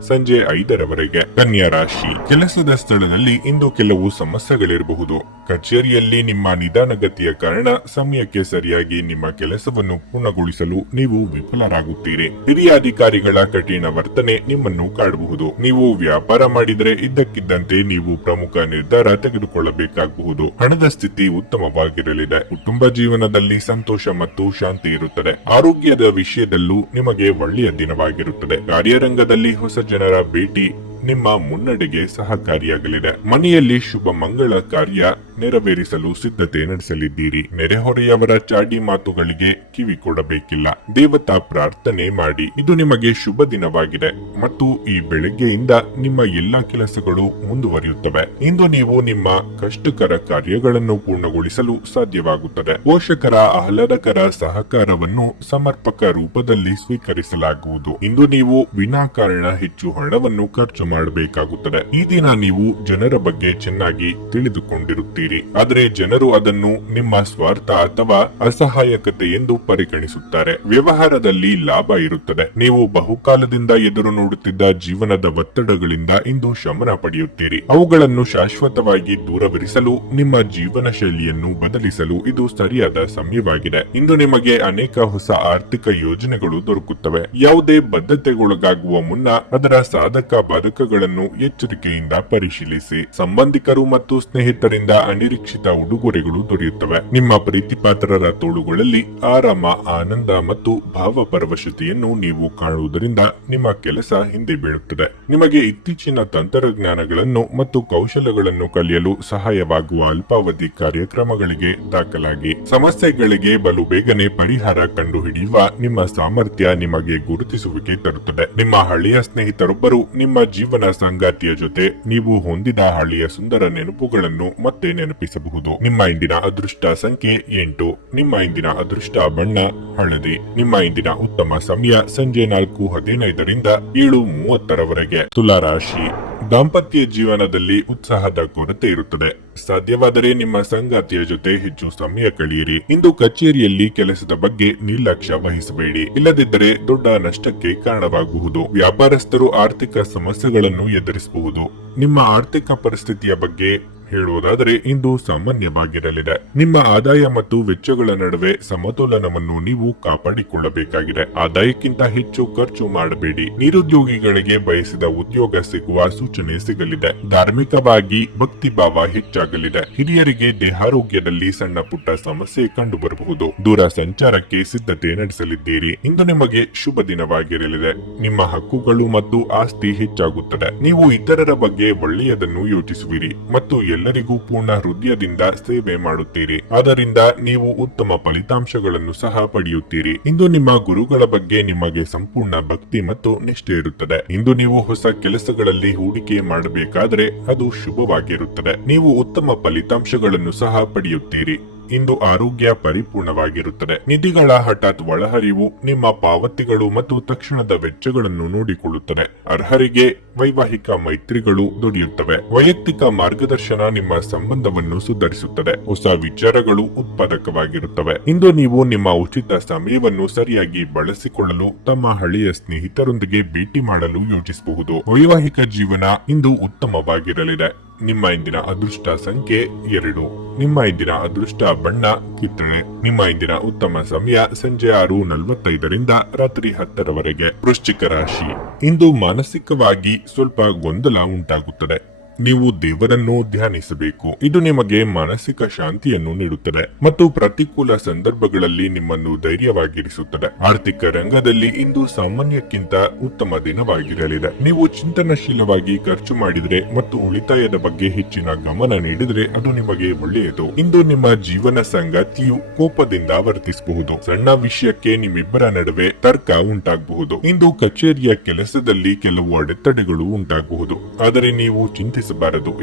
ಸಂಜೆ 5 ಕನ್ಯಾ ರಾಶಿ. ಕೆಲಸದ ಸ್ಥಳದಲ್ಲಿ ಇಂದು ಕೆಲವು ಸಮಸ್ಯೆಗಳಿರಬಹುದು. ಕಚೇರಿಯಲ್ಲಿ ನಿಮ್ಮ ನಿಧಾನಗತಿಯ ಕಾರಣ ಸಮಯಕ್ಕೆ ಸರಿಯಾಗಿ ನಿಮ್ಮ ಕೆಲಸವನ್ನು ಪೂರ್ಣಗೊಳಿಸಲು ನೀವು ವಿಫಲರಾಗುತ್ತೀರಿ. ಹಿರಿಯ ಅಧಿಕಾರಿಗಳ ಕಠಿಣ ವರ್ತನೆ ನಿಮ್ಮನ್ನು ಕಾಡಬಹುದು. ನೀವು ವ್ಯಾಪಾರ ಮಾಡಿದರೆ ಇದ್ದಕ್ಕಿದ್ದಂತೆ ನೀವು ಪ್ರಮುಖ ನಿರ್ಧಾರ ತೆಗೆದುಕೊಳ್ಳಬೇಕಾಗಬಹುದು. ಹಣದ ಸ್ಥಿತಿ ಉತ್ತಮವಾಗಿರಲಿದೆ. ಕುಟುಂಬ ಜೀವನದಲ್ಲಿ ಸಂತೋಷ ಮತ್ತು ಶಾಂತಿ ಇರುತ್ತದೆ. ಆರೋಗ್ಯದ ವಿಷಯದಲ್ಲೂ ನಿಮಗೆ ಒಳ್ಳೆಯ ದಿನವಾಗಿರುತ್ತದೆ. ಕಾರ್ಯರಂಗದಲ್ಲಿ ಹೊಸ ಜನರ ಭೇಟಿ ನಿಮ್ಮ ಮುನ್ನಡೆಗೆ ಸಹಕಾರಿಯಾಗಲಿದೆ. ಮನೆಯಲ್ಲಿ ಶುಭ ಮಂಗಳ ಕಾರ್ಯ ನೆರವೇರಿಸಲು ಸಿದ್ಧತೆ ನಡೆಸಲಿದ್ದೀರಿ. ನೆರೆಹೊರೆಯವರ ಚಾಡಿ ಮಾತುಗಳಿಗೆ ಕಿವಿ ಕೊಡಬೇಕಿಲ್ಲ. ದೇವತಾ ಪ್ರಾರ್ಥನೆ ಮಾಡಿ. ಇದು ನಿಮಗೆ ಶುಭ ದಿನವಾಗಿದೆ ಮತ್ತು ಈ ಬೆಳಗ್ಗೆಯಿಂದ ನಿಮ್ಮ ಎಲ್ಲಾ ಕೆಲಸಗಳು ಮುಂದುವರಿಯುತ್ತವೆ. ಇಂದು ನೀವು ನಿಮ್ಮ ಕಷ್ಟಕರ ಕಾರ್ಯಗಳನ್ನು ಪೂರ್ಣಗೊಳಿಸಲು ಸಾಧ್ಯವಾಗುತ್ತದೆ. ಪೋಷಕರ ಆಹ್ಲಾದಕರ ಸಹಕಾರವನ್ನು ಸಮರ್ಪಕ ರೂಪದಲ್ಲಿ ಸ್ವೀಕರಿಸಲಾಗುವುದು. ಇಂದು ನೀವು ವಿನಾಕಾರಣ ಹೆಚ್ಚು ಹಣವನ್ನು ಖರ್ಚು ಮಾಡಬೇಕಾಗುತ್ತದೆ. ಈ ದಿನ ನೀವು ಜನರ ಬಗ್ಗೆ ಚೆನ್ನಾಗಿ ತಿಳಿದುಕೊಂಡಿರುತ್ತೀರಿ, ಆದರೆ ಜನರು ಅದನ್ನು ನಿಮ್ಮ ಸ್ವಾರ್ಥ ಅಥವಾ ಅಸಹಾಯಕತೆ ಎಂದು ಪರಿಗಣಿಸುತ್ತಾರೆ. ವ್ಯವಹಾರದಲ್ಲಿ ಲಾಭ ಇರುತ್ತದೆ. ನೀವು ಬಹುಕಾಲದಿಂದ ಎದುರು ನೋಡುತ್ತಿದ್ದ ಜೀವನದ ಒತ್ತಡಗಳಿಂದ ಇಂದು ಶಮನ ಪಡೆಯುತ್ತೀರಿ. ಅವುಗಳನ್ನು ಶಾಶ್ವತವಾಗಿ ದೂರವಿರಿಸಲು ನಿಮ್ಮ ಜೀವನ ಶೈಲಿಯನ್ನು ಬದಲಿಸಲು ಇದು ಸರಿಯಾದ ಸಮಯವಾಗಿದೆ. ಇಂದು ನಿಮಗೆ ಅನೇಕ ಹೊಸ ಆರ್ಥಿಕ ಯೋಜನೆಗಳು ದೊರಕುತ್ತವೆ. ಯಾವುದೇ ಬದ್ಧತೆಗೊಳಗಾಗುವ ಮುನ್ನ ಅದರ ಸಾಧಕ ಬಾಧಕಗಳನ್ನು ಎಚ್ಚರಿಕೆಯಿಂದ ಪರಿಶೀಲಿಸಿ. ಸಂಬಂಧಿಕರು ಮತ್ತು ಸ್ನೇಹಿತರಿಂದ ಅನಿರೀಕ್ಷಿತ ಉಡುಗೊರೆಗಳು ದೊರೆಯುತ್ತವೆ. ನಿಮ್ಮ ಪ್ರೀತಿಪಾತ್ರರ ತೋಳುಗಳಲ್ಲಿ ಆರಾಮ, ಆನಂದ ಮತ್ತು ಭಾವಪರವಶತೆಯನ್ನು ನೀವು ಕಾಣುವುದರಿಂದ ನಿಮ್ಮ ಕೆಲಸ ಹಿಂದೆ ಬೀಳುತ್ತದೆ. ನಿಮಗೆ ಇತ್ತೀಚಿನ ತಂತ್ರಜ್ಞಾನಗಳನ್ನು ಮತ್ತು ಕೌಶಲಗಳನ್ನು ಕಲಿಯಲು ಸಹಾಯವಾಗುವ ಅಲ್ಪಾವಧಿ ಕಾರ್ಯಕ್ರಮಗಳಿಗೆ ದಾಖಲಾಗಿ. ಸಮಸ್ಯೆಗಳಿಗೆ ಬಲು ಬೇಗನೆ ಪರಿಹಾರ ಕಂಡುಹಿಡಿಯುವ ನಿಮ್ಮ ಸಾಮರ್ಥ್ಯ ನಿಮಗೆ ಗುರುತಿಸುವಿಕೆ ತರುತ್ತದೆ. ನಿಮ್ಮ ಹಳೆಯ ಸ್ನೇಹಿತರೊಬ್ಬರು ನಿಮ್ಮ ಜೀವನ ಸಂಗಾತಿಯ ಜೊತೆ ನೀವು ಹೊಂದಿದ ಹಳೆಯ ಸುಂದರ ನೆನಪುಗಳನ್ನು ಮತ್ತೆ ನೆನಪಿಸಬಹುದು. ನಿಮ್ಮ ಇಂದಿನ ಅದೃಷ್ಟ ಸಂಖ್ಯೆ 8. ನಿಮ್ಮ ಇಂದಿನ ಅದೃಷ್ಟ ಬಣ್ಣ ಹಳದಿ. ನಿಮ್ಮ ಇಂದಿನ ಉತ್ತಮ ಸಮಯ ಸಂಜೆ 4:15 7:30 ತುಲಾ ರಾಶಿ. ದಾಂಪತ್ಯ ಜೀವನದಲ್ಲಿ ಉತ್ಸಾಹದ ಕೊರತೆ ಇರುತ್ತದೆ. ಸಾಧ್ಯವಾದರೆ ನಿಮ್ಮ ಸಂಗಾತಿಯ ಜೊತೆ ಹೆಚ್ಚು ಸಮಯ ಕಳೆಯಿರಿ. ಇಂದು ಕಚೇರಿಯಲ್ಲಿ ಕೆಲಸದ ಬಗ್ಗೆ ನಿರ್ಲಕ್ಷ್ಯ ವಹಿಸಬೇಡಿ, ಇಲ್ಲದಿದ್ದರೆ ದೊಡ್ಡ ನಷ್ಟಕ್ಕೆ ಕಾರಣವಾಗಬಹುದು. ವ್ಯಾಪಾರಸ್ಥರು ಆರ್ಥಿಕ ಸಮಸ್ಯೆಗಳನ್ನು ಎದುರಿಸಬಹುದು. ನಿಮ್ಮ ಆರ್ಥಿಕ ಪರಿಸ್ಥಿತಿಯ ಬಗ್ಗೆ ಹೇಳುವುದಾದರೆ ಇಂದು ಸಾಮಾನ್ಯವಾಗಿರಲಿದೆ. ನಿಮ್ಮ ಆದಾಯ ಮತ್ತು ವೆಚ್ಚಗಳ ನಡುವೆ ಸಮತೋಲನವನ್ನು ನೀವು ಕಾಪಾಡಿಕೊಳ್ಳಬೇಕಾಗಿದೆ. ಆದಾಯಕ್ಕಿಂತ ಹೆಚ್ಚು ಖರ್ಚು ಮಾಡಬೇಡಿ. ನಿರುದ್ಯೋಗಿಗಳಿಗೆ ಬಯಸಿದ ಉದ್ಯೋಗ ಸಿಗುವ ಸೂಚನೆ ಸಿಗಲಿದೆ. ಧಾರ್ಮಿಕವಾಗಿ ಭಕ್ತಿಭಾವ ಹೆಚ್ಚಾಗಲಿದೆ. ಹಿರಿಯರಿಗೆ ದೇಹಾರೋಗ್ಯದಲ್ಲಿ ಸಣ್ಣ ಪುಟ್ಟ ಸಮಸ್ಯೆ ಕಂಡುಬರಬಹುದು. ದೂರ ಸಂಚಾರಕ್ಕೆ ಸಿದ್ಧತೆ ನಡೆಸಲಿದ್ದೀರಿ. ಇಂದು ನಿಮಗೆ ಶುಭ ದಿನವಾಗಿರಲಿದೆ. ನಿಮ್ಮ ಹಕ್ಕುಗಳು ಮತ್ತು ಆಸ್ತಿ ಹೆಚ್ಚಾಗುತ್ತದೆ. ನೀವು ಇತರರ ಬಗ್ಗೆ ಒಳ್ಳೆಯದನ್ನು ಯೋಚಿಸುವಿರಿ ಮತ್ತು ಎಲ್ಲರಿಗೂ ಪೂರ್ಣ ಹೃದಯದಿಂದ ಸೇವೆ ಮಾಡುತ್ತೀರಿ. ಆದ್ದರಿಂದ ನೀವು ಉತ್ತಮ ಫಲಿತಾಂಶಗಳನ್ನು ಸಹ ಪಡೆಯುತ್ತೀರಿ. ಇಂದು ನಿಮ್ಮ ಗುರುಗಳ ಬಗ್ಗೆ ನಿಮಗೆ ಸಂಪೂರ್ಣ ಭಕ್ತಿ ಮತ್ತು ನಿಷ್ಠೆ ಇರುತ್ತದೆ. ಇಂದು ನೀವು ಹೊಸ ಕೆಲಸಗಳಲ್ಲಿ ಹೂಡಿಕೆ ಮಾಡಬೇಕಾದರೆ ಅದು ಶುಭವಾಗಿರುತ್ತದೆ. ನೀವು ಉತ್ತಮ ಫಲಿತಾಂಶಗಳನ್ನು ಸಹ ಪಡೆಯುತ್ತೀರಿ. ಇಂದು ಆರೋಗ್ಯ ಪರಿಪೂರ್ಣವಾಗಿರುತ್ತದೆ. ನಿಧಿಗಳ ಹಠಾತ್ ಒಳಹರಿವು ನಿಮ್ಮ ಪಾವತಿಗಳು ಮತ್ತು ತಕ್ಷಣದ ವೆಚ್ಚಗಳನ್ನು ನೋಡಿಕೊಳ್ಳುತ್ತದೆ. ಅರ್ಹರಿಗೆ ವೈವಾಹಿಕ ಮೈತ್ರಿಗಳು ದೊರೆಯುತ್ತವೆ. ವೈಯಕ್ತಿಕ ಮಾರ್ಗದರ್ಶನ ನಿಮ್ಮ ಸಂಬಂಧವನ್ನು ಸುಧಾರಿಸುತ್ತದೆ. ಹೊಸ ವಿಚಾರಗಳು ಉತ್ಪಾದಕವಾಗಿರುತ್ತವೆ. ಇಂದು ನೀವು ನಿಮ್ಮ ಉಚಿತ ಸಮಯವನ್ನು ಸರಿಯಾಗಿ ಬಳಸಿಕೊಳ್ಳಲು ತಮ್ಮ ಹಳೆಯ ಸ್ನೇಹಿತರೊಂದಿಗೆ ಭೇಟಿ ಮಾಡಲು ಯೋಚಿಸಬಹುದು. ವೈವಾಹಿಕ ಜೀವನ ಇಂದು ಉತ್ತಮವಾಗಿರಲಿದೆ. ನಿಮ್ಮ ಇಂದಿನ ಅದೃಷ್ಟ ಸಂಖ್ಯೆ 2. ನಿಮ್ಮ ಇಂದಿನ ಅದೃಷ್ಟ ಬಣ್ಣ ಕಿತ್ತಳೆ. ನಿಮ್ಮ ಇಂದಿನ ಉತ್ತಮ ಸಮಯ ಸಂಜೆ 6:45 ರಾತ್ರಿ 10 ವೃಶ್ಚಿಕ ರಾಶಿ. ಇಂದು ಮಾನಸಿಕವಾಗಿ ಸ್ವಲ್ಪ ಗೊಂದಲ ಉಂಟಾಗುತ್ತದೆ. ನೀವು ದೇವರನ್ನು ಧ್ಯಾನಿಸಬೇಕು. ಇದು ನಿಮಗೆ ಮಾನಸಿಕ ಶಾಂತಿಯನ್ನು ನೀಡುತ್ತದೆ ಮತ್ತು ಪ್ರತಿಕೂಲ ಸಂದರ್ಭಗಳಲ್ಲಿ ನಿಮ್ಮನ್ನು ಧೈರ್ಯವಾಗಿರಿಸುತ್ತದೆ. ಆರ್ಥಿಕ ರಂಗದಲ್ಲಿ ಇಂದು ಸಾಮಾನ್ಯಕ್ಕಿಂತ ಉತ್ತಮ ದಿನವಾಗಿರಲಿದೆ. ನೀವು ಚಿಂತನಶೀಲವಾಗಿ ಖರ್ಚು ಮಾಡಿದರೆ ಮತ್ತು ಉಳಿತಾಯದ ಬಗ್ಗೆ ಹೆಚ್ಚಿನ ಗಮನ ನೀಡಿದರೆ ಅದು ನಿಮಗೆ ಒಳ್ಳೆಯದು. ಇಂದು ನಿಮ್ಮ ಜೀವನ ಸಂಗಾತಿಯು ಕೋಪದಿಂದ ವರ್ತಿಸಬಹುದು. ಸಣ್ಣ ವಿಷಯಕ್ಕೆ ನಿಮ್ಮಿಬ್ಬರ ನಡುವೆ ತರ್ಕ ಉಂಟಾಗಬಹುದು. ಇಂದು ಕಚೇರಿಯ ಕೆಲಸದಲ್ಲಿ ಕೆಲವು ಅಡೆತಡೆಗಳು ಉಂಟಾಗಬಹುದು. ಆದರೆ ನೀವು ಚಿಂತಿಸಬಾರದು,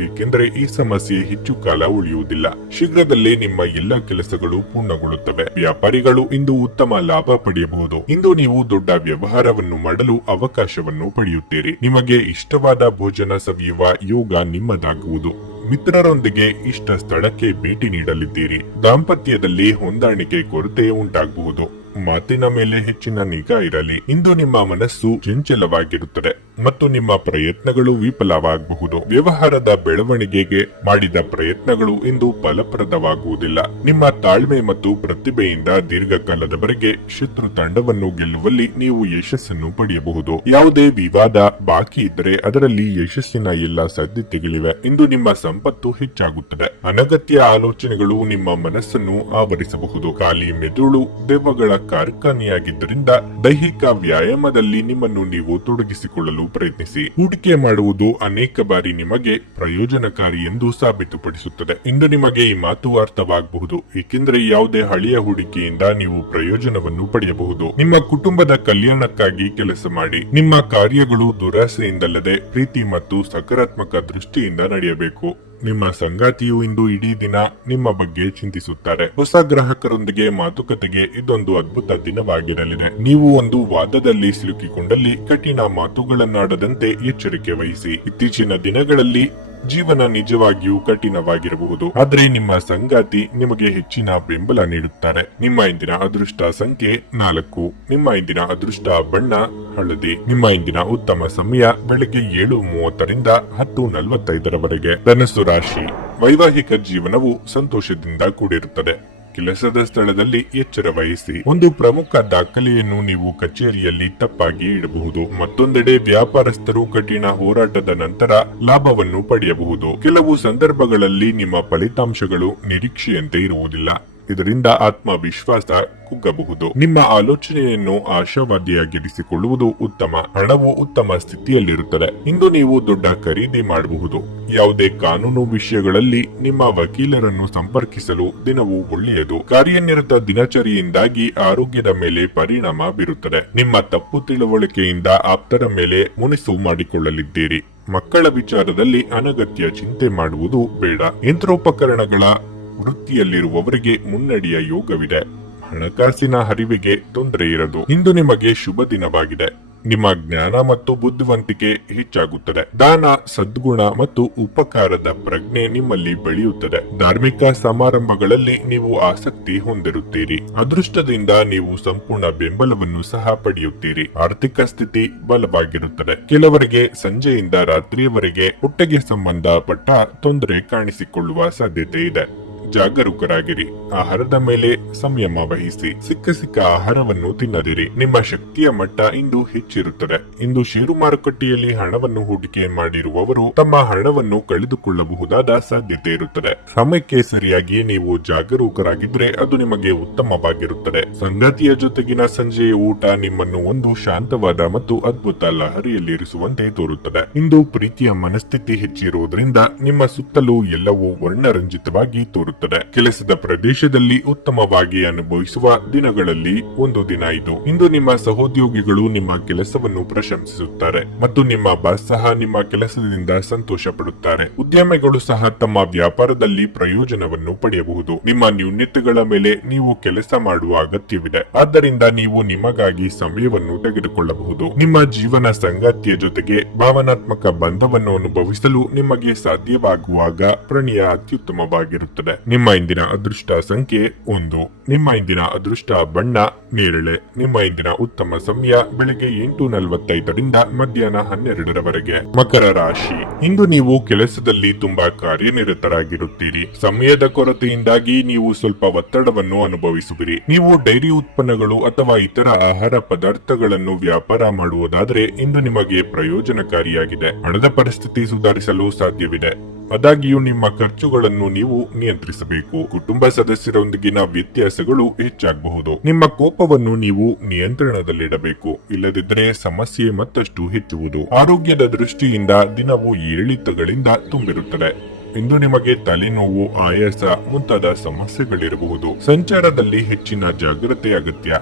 ಏಕೆಂದರೆ ಈ ಸಮಸ್ಯೆ ಹೆಚ್ಚು ಕಾಲ ಉಳಿಯುವುದಿಲ್ಲ. ಶೀಘ್ರದಲ್ಲೇ ನಿಮ್ಮ ಎಲ್ಲ ಕೆಲಸಗಳು ಪೂರ್ಣಗೊಳ್ಳುತ್ತವೆ. ವ್ಯಾಪಾರಿಗಳು ಇಂದು ಉತ್ತಮ ಲಾಭ ಪಡೆಯಬಹುದು. ಇಂದು ನೀವು ದೊಡ್ಡ ವ್ಯವಹಾರವನ್ನು ಮಾಡಲು ಅವಕಾಶವನ್ನು ಪಡೆಯುತ್ತೀರಿ. ನಿಮಗೆ ಇಷ್ಟವಾದ ಭೋಜನ ಸವಿಯುವ ಯೋಗ ನಿಮ್ಮದಾಗುವುದು. ಮಿತ್ರರೊಂದಿಗೆ ಇಷ್ಟ ಸ್ಥಳಕ್ಕೆ ಭೇಟಿ ನೀಡಲಿದ್ದೀರಿ. ದಾಂಪತ್ಯದಲ್ಲಿ ಹೊಂದಾಣಿಕೆ ಕೊರತೆ ಉಂಟಾಗಬಹುದು. ಮಾತಿನ ಮೇಲೆ ಹೆಚ್ಚಿನ ನಿಗಾ ಇರಲಿ. ಇಂದು ನಿಮ್ಮ ಮನಸ್ಸು ಚಂಚಲವಾಗಿರುತ್ತದೆ ಮತ್ತು ನಿಮ್ಮ ಪ್ರಯತ್ನಗಳು ವಿಫಲವಾಗಬಹುದು. ವ್ಯವಹಾರದ ಬೆಳವಣಿಗೆಗೆ ಮಾಡಿದ ಪ್ರಯತ್ನಗಳು ಇಂದು ಫಲಪ್ರದವಾಗುವುದಿಲ್ಲ. ನಿಮ್ಮ ತಾಳ್ಮೆ ಮತ್ತು ಪ್ರತಿಭೆಯಿಂದ ದೀರ್ಘಕಾಲದವರೆಗೆ ಶತ್ರು ತಂಡವನ್ನು ಗೆಲ್ಲುವಲ್ಲಿ ನೀವು ಯಶಸ್ಸನ್ನು ಪಡೆಯಬಹುದು. ಯಾವುದೇ ವಿವಾದ ಬಾಕಿ ಇದ್ದರೆ ಅದರಲ್ಲಿ ಯಶಸ್ಸಿನ ಎಲ್ಲ ಸಾಧ್ಯತೆಗಳಿವೆ. ಇಂದು ನಿಮ್ಮ ಸಂಪತ್ತು ಹೆಚ್ಚಾಗುತ್ತದೆ. ಅನಗತ್ಯ ಆಲೋಚನೆಗಳು ನಿಮ್ಮ ಮನಸ್ಸನ್ನು ಆವರಿಸಬಹುದು. ಖಾಲಿ ಮೆದುಳು ದೆವ್ವಗಳ ಕಾರ್ಖಾನೆಯಾಗಿದ್ದರಿಂದ ದೈಹಿಕ ವ್ಯಾಯಾಮದಲ್ಲಿ ನಿಮ್ಮನ್ನು ನೀವು ತೊಡಗಿಸಿಕೊಳ್ಳಲು ಪ್ರಯತ್ನಿಸಿ. ಹೂಡಿಕೆ ಮಾಡುವುದು ಅನೇಕ ಬಾರಿ ನಿಮಗೆ ಪ್ರಯೋಜನಕಾರಿ ಎಂದು ಸಾಬೀತುಪಡಿಸುತ್ತದೆ. ಇಂದು ನಿಮಗೆ ಈ ಮಾತು ಅರ್ಥವಾಗಬಹುದು, ಏಕೆಂದರೆ ಯಾವುದೇ ಹಳೆಯ ಹೂಡಿಕೆಯಿಂದ ನೀವು ಪ್ರಯೋಜನವನ್ನು ಪಡೆಯಬಹುದು. ನಿಮ್ಮ ಕುಟುಂಬದ ಕಲ್ಯಾಣಕ್ಕಾಗಿ ಕೆಲಸ ಮಾಡಿ. ನಿಮ್ಮ ಕಾರ್ಯಗಳು ದುರಾಸೆಯಿಂದಲ್ಲದೆ ಪ್ರೀತಿ ಮತ್ತು ಸಕಾರಾತ್ಮಕ ದೃಷ್ಟಿಯಿಂದ ನಡೆಯಬೇಕು. ನಿಮ್ಮ ಸಂಗಾತಿಯು ಇಂದು ಇಡೀ ದಿನ ನಿಮ್ಮ ಬಗ್ಗೆ ಚಿಂತಿಸುತ್ತಾರೆ. ಹೊಸ ಗ್ರಾಹಕರೊಂದಿಗೆ ಮಾತುಕತೆಗೆ ಇದೊಂದು ಅದ್ಭುತ ದಿನವಾಗಿರಲಿದೆ. ನೀವು ಒಂದು ವಾದದಲ್ಲಿ ಸಿಲುಕಿಕೊಂಡಲ್ಲಿ ಕಠಿಣ ಮಾತುಗಳನ್ನಾಡದಂತೆ ಎಚ್ಚರಿಕೆ ವಹಿಸಿ. ಇತ್ತೀಚಿನ ದಿನಗಳಲ್ಲಿ ಜೀವನ ನಿಜವಾಗಿಯೂ ಕಠಿಣವಾಗಿರಬಹುದು, ಆದರೆ ನಿಮ್ಮ ಸಂಗಾತಿ ನಿಮಗೆ ಹೆಚ್ಚಿನ ಬೆಂಬಲ ನೀಡುತ್ತಾರೆ. ನಿಮ್ಮ ಇಂದಿನ ಅದೃಷ್ಟ ಸಂಖ್ಯೆ 4. ನಿಮ್ಮ ಇಂದಿನ ಅದೃಷ್ಟ ಬಣ್ಣ ಹಳದಿ. ನಿಮ್ಮ ಇಂದಿನ ಉತ್ತಮ ಸಮಯ ಬೆಳಗ್ಗೆ 7:30 10:45 ಧನಸ್ಸು ರಾಶಿ. ವೈವಾಹಿಕ ಜೀವನವು ಸಂತೋಷದಿಂದ ಕೂಡಿರುತ್ತದೆ. ಕೆಲಸದ ಸ್ಥಳದಲ್ಲಿ ಎಚ್ಚರ ವಹಿಸಿ. ಒಂದು ಪ್ರಮುಖ ದಾಖಲೆಯನ್ನು ನೀವು ಕಚೇರಿಯಲ್ಲಿ ತಪ್ಪಾಗಿ ಇಡಬಹುದು. ಮತ್ತೊಂದೆಡೆ ವ್ಯಾಪಾರಸ್ಥರು ಕಠಿಣ ಹೋರಾಟದ ನಂತರ ಲಾಭವನ್ನು ಪಡೆಯಬಹುದು. ಕೆಲವು ಸಂದರ್ಭಗಳಲ್ಲಿ ನಿಮ್ಮ ಫಲಿತಾಂಶಗಳು ನಿರೀಕ್ಷೆಯಂತೆ ಇರುವುದಿಲ್ಲ. ಇದರಿಂದ ಆತ್ಮವಿಶ್ವಾಸ ಕುಗ್ಗಬಹುದು. ನಿಮ್ಮ ಆಲೋಚನೆಯನ್ನು ಆಶಾವಾದಿಯಾಗಿರಿಸಿಕೊಳ್ಳುವುದು ಉತ್ತಮ. ಹಣವು ಉತ್ತಮ ಸ್ಥಿತಿಯಲ್ಲಿರುತ್ತದೆ. ಇಂದು ನೀವು ದೊಡ್ಡ ಖರೀದಿ ಮಾಡಬಹುದು. ಯಾವುದೇ ಕಾನೂನು ವಿಷಯಗಳಲ್ಲಿ ನಿಮ್ಮ ವಕೀಲರನ್ನು ಸಂಪರ್ಕಿಸಲು ದಿನವು ಒಳ್ಳೆಯದು. ಕಾರ್ಯನಿರತ ದಿನಚರಿಯಿಂದಾಗಿ ಆರೋಗ್ಯದ ಮೇಲೆ ಪರಿಣಾಮ ಬೀರುತ್ತದೆ. ನಿಮ್ಮ ತಪ್ಪು ತಿಳುವಳಿಕೆಯಿಂದ ಆಪ್ತರ ಮೇಲೆ ಮುನಿಸು ಮಾಡಿಕೊಳ್ಳಲಿದ್ದೀರಿ. ಮಕ್ಕಳ ವಿಚಾರದಲ್ಲಿ ಅನಗತ್ಯ ಚಿಂತೆ ಮಾಡುವುದು ಬೇಡ. ಯಂತ್ರೋಪಕರಣಗಳ ವೃತ್ತಿಯಲ್ಲಿರುವವರಿಗೆ ಮುನ್ನಡೆಯ ಯೋಗವಿದೆ. ಹಣಕಾಸಿನ ಹರಿವಿಗೆ ತೊಂದರೆ ಇರದು. ಇಂದು ನಿಮಗೆ ಶುಭ ದಿನವಾಗಿದೆ. ನಿಮ್ಮ ಜ್ಞಾನ ಮತ್ತು ಬುದ್ಧಿವಂತಿಕೆ ಹೆಚ್ಚಾಗುತ್ತದೆ. ದಾನ, ಸದ್ಗುಣ ಮತ್ತು ಉಪಕಾರದ ಪ್ರಜ್ಞೆ ನಿಮ್ಮಲ್ಲಿ ಬೆಳೆಯುತ್ತದೆ. ಧಾರ್ಮಿಕ ಸಮಾರಂಭಗಳಲ್ಲಿ ನೀವು ಆಸಕ್ತಿ ಹೊಂದಿರುತ್ತೀರಿ. ಅದೃಷ್ಟದಿಂದ ನೀವು ಸಂಪೂರ್ಣ ಬೆಂಬಲವನ್ನು ಸಹ ಪಡೆಯುತ್ತೀರಿ. ಆರ್ಥಿಕ ಸ್ಥಿತಿ ಬಲವಾಗಿರುತ್ತದೆ. ಕೆಲವರಿಗೆ ಸಂಜೆಯಿಂದ ರಾತ್ರಿಯವರೆಗೆ ಹೊಟ್ಟೆಗೆ ಸಂಬಂಧಪಟ್ಟ ತೊಂದರೆ ಕಾಣಿಸಿಕೊಳ್ಳುವ ಸಾಧ್ಯತೆ ಇದೆ. ಜಾಗರೂಕರಾಗಿರಿ. ಆಹಾರದ ಮೇಲೆ ಸಂಯಮ ವಹಿಸಿ. ಸಿಕ್ಕ ಆಹಾರವನ್ನು ತಿನ್ನದಿರಿ. ನಿಮ್ಮ ಶಕ್ತಿಯ ಮಟ್ಟ ಇಂದು ಹೆಚ್ಚಿರುತ್ತದೆ. ಇಂದು ಷೇರು ಮಾರುಕಟ್ಟೆಯಲ್ಲಿ ಹಣವನ್ನು ಹೂಡಿಕೆ ಮಾಡಿರುವವರು ತಮ್ಮ ಹಣವನ್ನು ಕಳೆದುಕೊಳ್ಳಬಹುದಾದ ಸಾಧ್ಯತೆ ಇರುತ್ತದೆ. ಸಮಯಕ್ಕೆ ಸರಿಯಾಗಿ ನೀವು ಜಾಗರೂಕರಾಗಿದ್ರೆ ಅದು ನಿಮಗೆ ಉತ್ತಮವಾಗಿರುತ್ತದೆ. ಸಂಗಾತಿಯ ಜೊತೆಗಿನ ಸಂಜೆಯ ಊಟ ನಿಮ್ಮನ್ನು ಒಂದು ಶಾಂತವಾದ ಮತ್ತು ಅದ್ಭುತ ಲಹರಿಯಲ್ಲಿರಿಸುವಂತೆ ತೋರುತ್ತದೆ. ಇಂದು ಪ್ರೀತಿಯ ಮನಸ್ಥಿತಿ ಹೆಚ್ಚಿರುವುದರಿಂದ ನಿಮ್ಮ ಸುತ್ತಲೂ ಎಲ್ಲವೂ ವರ್ಣರಂಜಿತವಾಗಿ ತೋರುತ್ತದೆ. ಕೆಲಸದ ಪ್ರದೇಶದಲ್ಲಿ ಉತ್ತಮವಾಗಿ ಅನುಭವಿಸುವ ದಿನಗಳಲ್ಲಿ ಒಂದು ದಿನ ಇದು. ಇಂದು ನಿಮ್ಮ ಸಹೋದ್ಯೋಗಿಗಳು ನಿಮ್ಮ ಕೆಲಸವನ್ನು ಪ್ರಶಂಸಿಸುತ್ತಾರೆ ಮತ್ತು ನಿಮ್ಮ ಬಾಸ್ ಸಹ ನಿಮ್ಮ ಕೆಲಸದಿಂದ ಸಂತೋಷ ಪಡುತ್ತಾರೆ. ಉದ್ಯಮಿಗಳು ಸಹ ತಮ್ಮ ವ್ಯಾಪಾರದಲ್ಲಿ ಪ್ರಯೋಜನವನ್ನು ಪಡೆಯಬಹುದು. ನಿಮ್ಮ ನ್ಯೂನತೆಗಳ ಮೇಲೆ ನೀವು ಕೆಲಸ ಮಾಡುವ ಅಗತ್ಯವಿದೆ. ಆದ್ದರಿಂದ ನೀವು ನಿಮಗಾಗಿ ಸಮಯವನ್ನು ತೆಗೆದುಕೊಳ್ಳಬಹುದು. ನಿಮ್ಮ ಜೀವನ ಸಂಗಾತಿಯ ಜೊತೆಗೆ ಭಾವನಾತ್ಮಕ ಬಂಧವನ್ನು ಅನುಭವಿಸಲು ನಿಮಗೆ ಸಾಧ್ಯವಾಗುವಾಗ ಪ್ರಣಯ ಅತ್ಯುತ್ತಮವಾಗಿರುತ್ತದೆ. ನಿಮ್ಮ ಇಂದಿನ ಅದೃಷ್ಟ ಸಂಖ್ಯೆ 1. ನಿಮ್ಮ ಇಂದಿನ ಅದೃಷ್ಟ ಬಣ್ಣ ನೇರಳೆ. ನಿಮ್ಮ ಇಂದಿನ ಉತ್ತಮ ಸಮಯ ಬೆಳಗ್ಗೆ 8:45 ಮಧ್ಯಾಹ್ನ 12ರವರೆಗೆ. ಮಕರ ರಾಶಿ. ಇಂದು ನೀವು ಕೆಲಸದಲ್ಲಿ ತುಂಬಾ ಕಾರ್ಯನಿರತರಾಗಿರುತ್ತೀರಿ. ಸಮಯದ ಕೊರತೆಯಿಂದಾಗಿ ನೀವು ಸ್ವಲ್ಪ ಒತ್ತಡವನ್ನು ಅನುಭವಿಸುವಿರಿ. ನೀವು ಡೈರಿ ಉತ್ಪನ್ನಗಳು ಅಥವಾ ಇತರ ಆಹಾರ ಪದಾರ್ಥಗಳನ್ನು ವ್ಯಾಪಾರ ಮಾಡುವುದಾದರೆ ಇಂದು ನಿಮಗೆ ಪ್ರಯೋಜನಕಾರಿಯಾಗಿದೆ. ಹಣದ ಪರಿಸ್ಥಿತಿ ಸುಧಾರಿಸಲು ಸಾಧ್ಯವಿದೆ. ಆದಾಗ್ಯೂ ನಿಮ್ಮ ಖರ್ಚುಗಳನ್ನು ನೀವು ನಿಯಂತ್ರಿಸಬೇಕು. ಕುಟುಂಬ ಸದಸ್ಯರೊಂದಿಗಿನ ವ್ಯತ್ಯಾಸಗಳು ಹೆಚ್ಚಾಗಬಹುದು. ನಿಮ್ಮ ಕೋಪವನ್ನು ನೀವು ನಿಯಂತ್ರಣದಲ್ಲಿಡಬೇಕು. ಇಲ್ಲದಿದ್ದರೆ ಸಮಸ್ಯೆ ಮತ್ತಷ್ಟು ಹೆಚ್ಚುವುದು. ಆರೋಗ್ಯದ ದೃಷ್ಟಿಯಿಂದ ದಿನವು ಏರಿಳಿತಗಳಿಂದ ತುಂಬಿರುತ್ತದೆ. ಇಂದು ನಿಮಗೆ ತಲೆನೋವು, ಆಯಾಸ ಮುಂತಾದ ಸಮಸ್ಯೆಗಳಿರಬಹುದು. ಸಂಚಾರದಲ್ಲಿ ಹೆಚ್ಚಿನ ಜಾಗ್ರತೆ ಅಗತ್ಯ.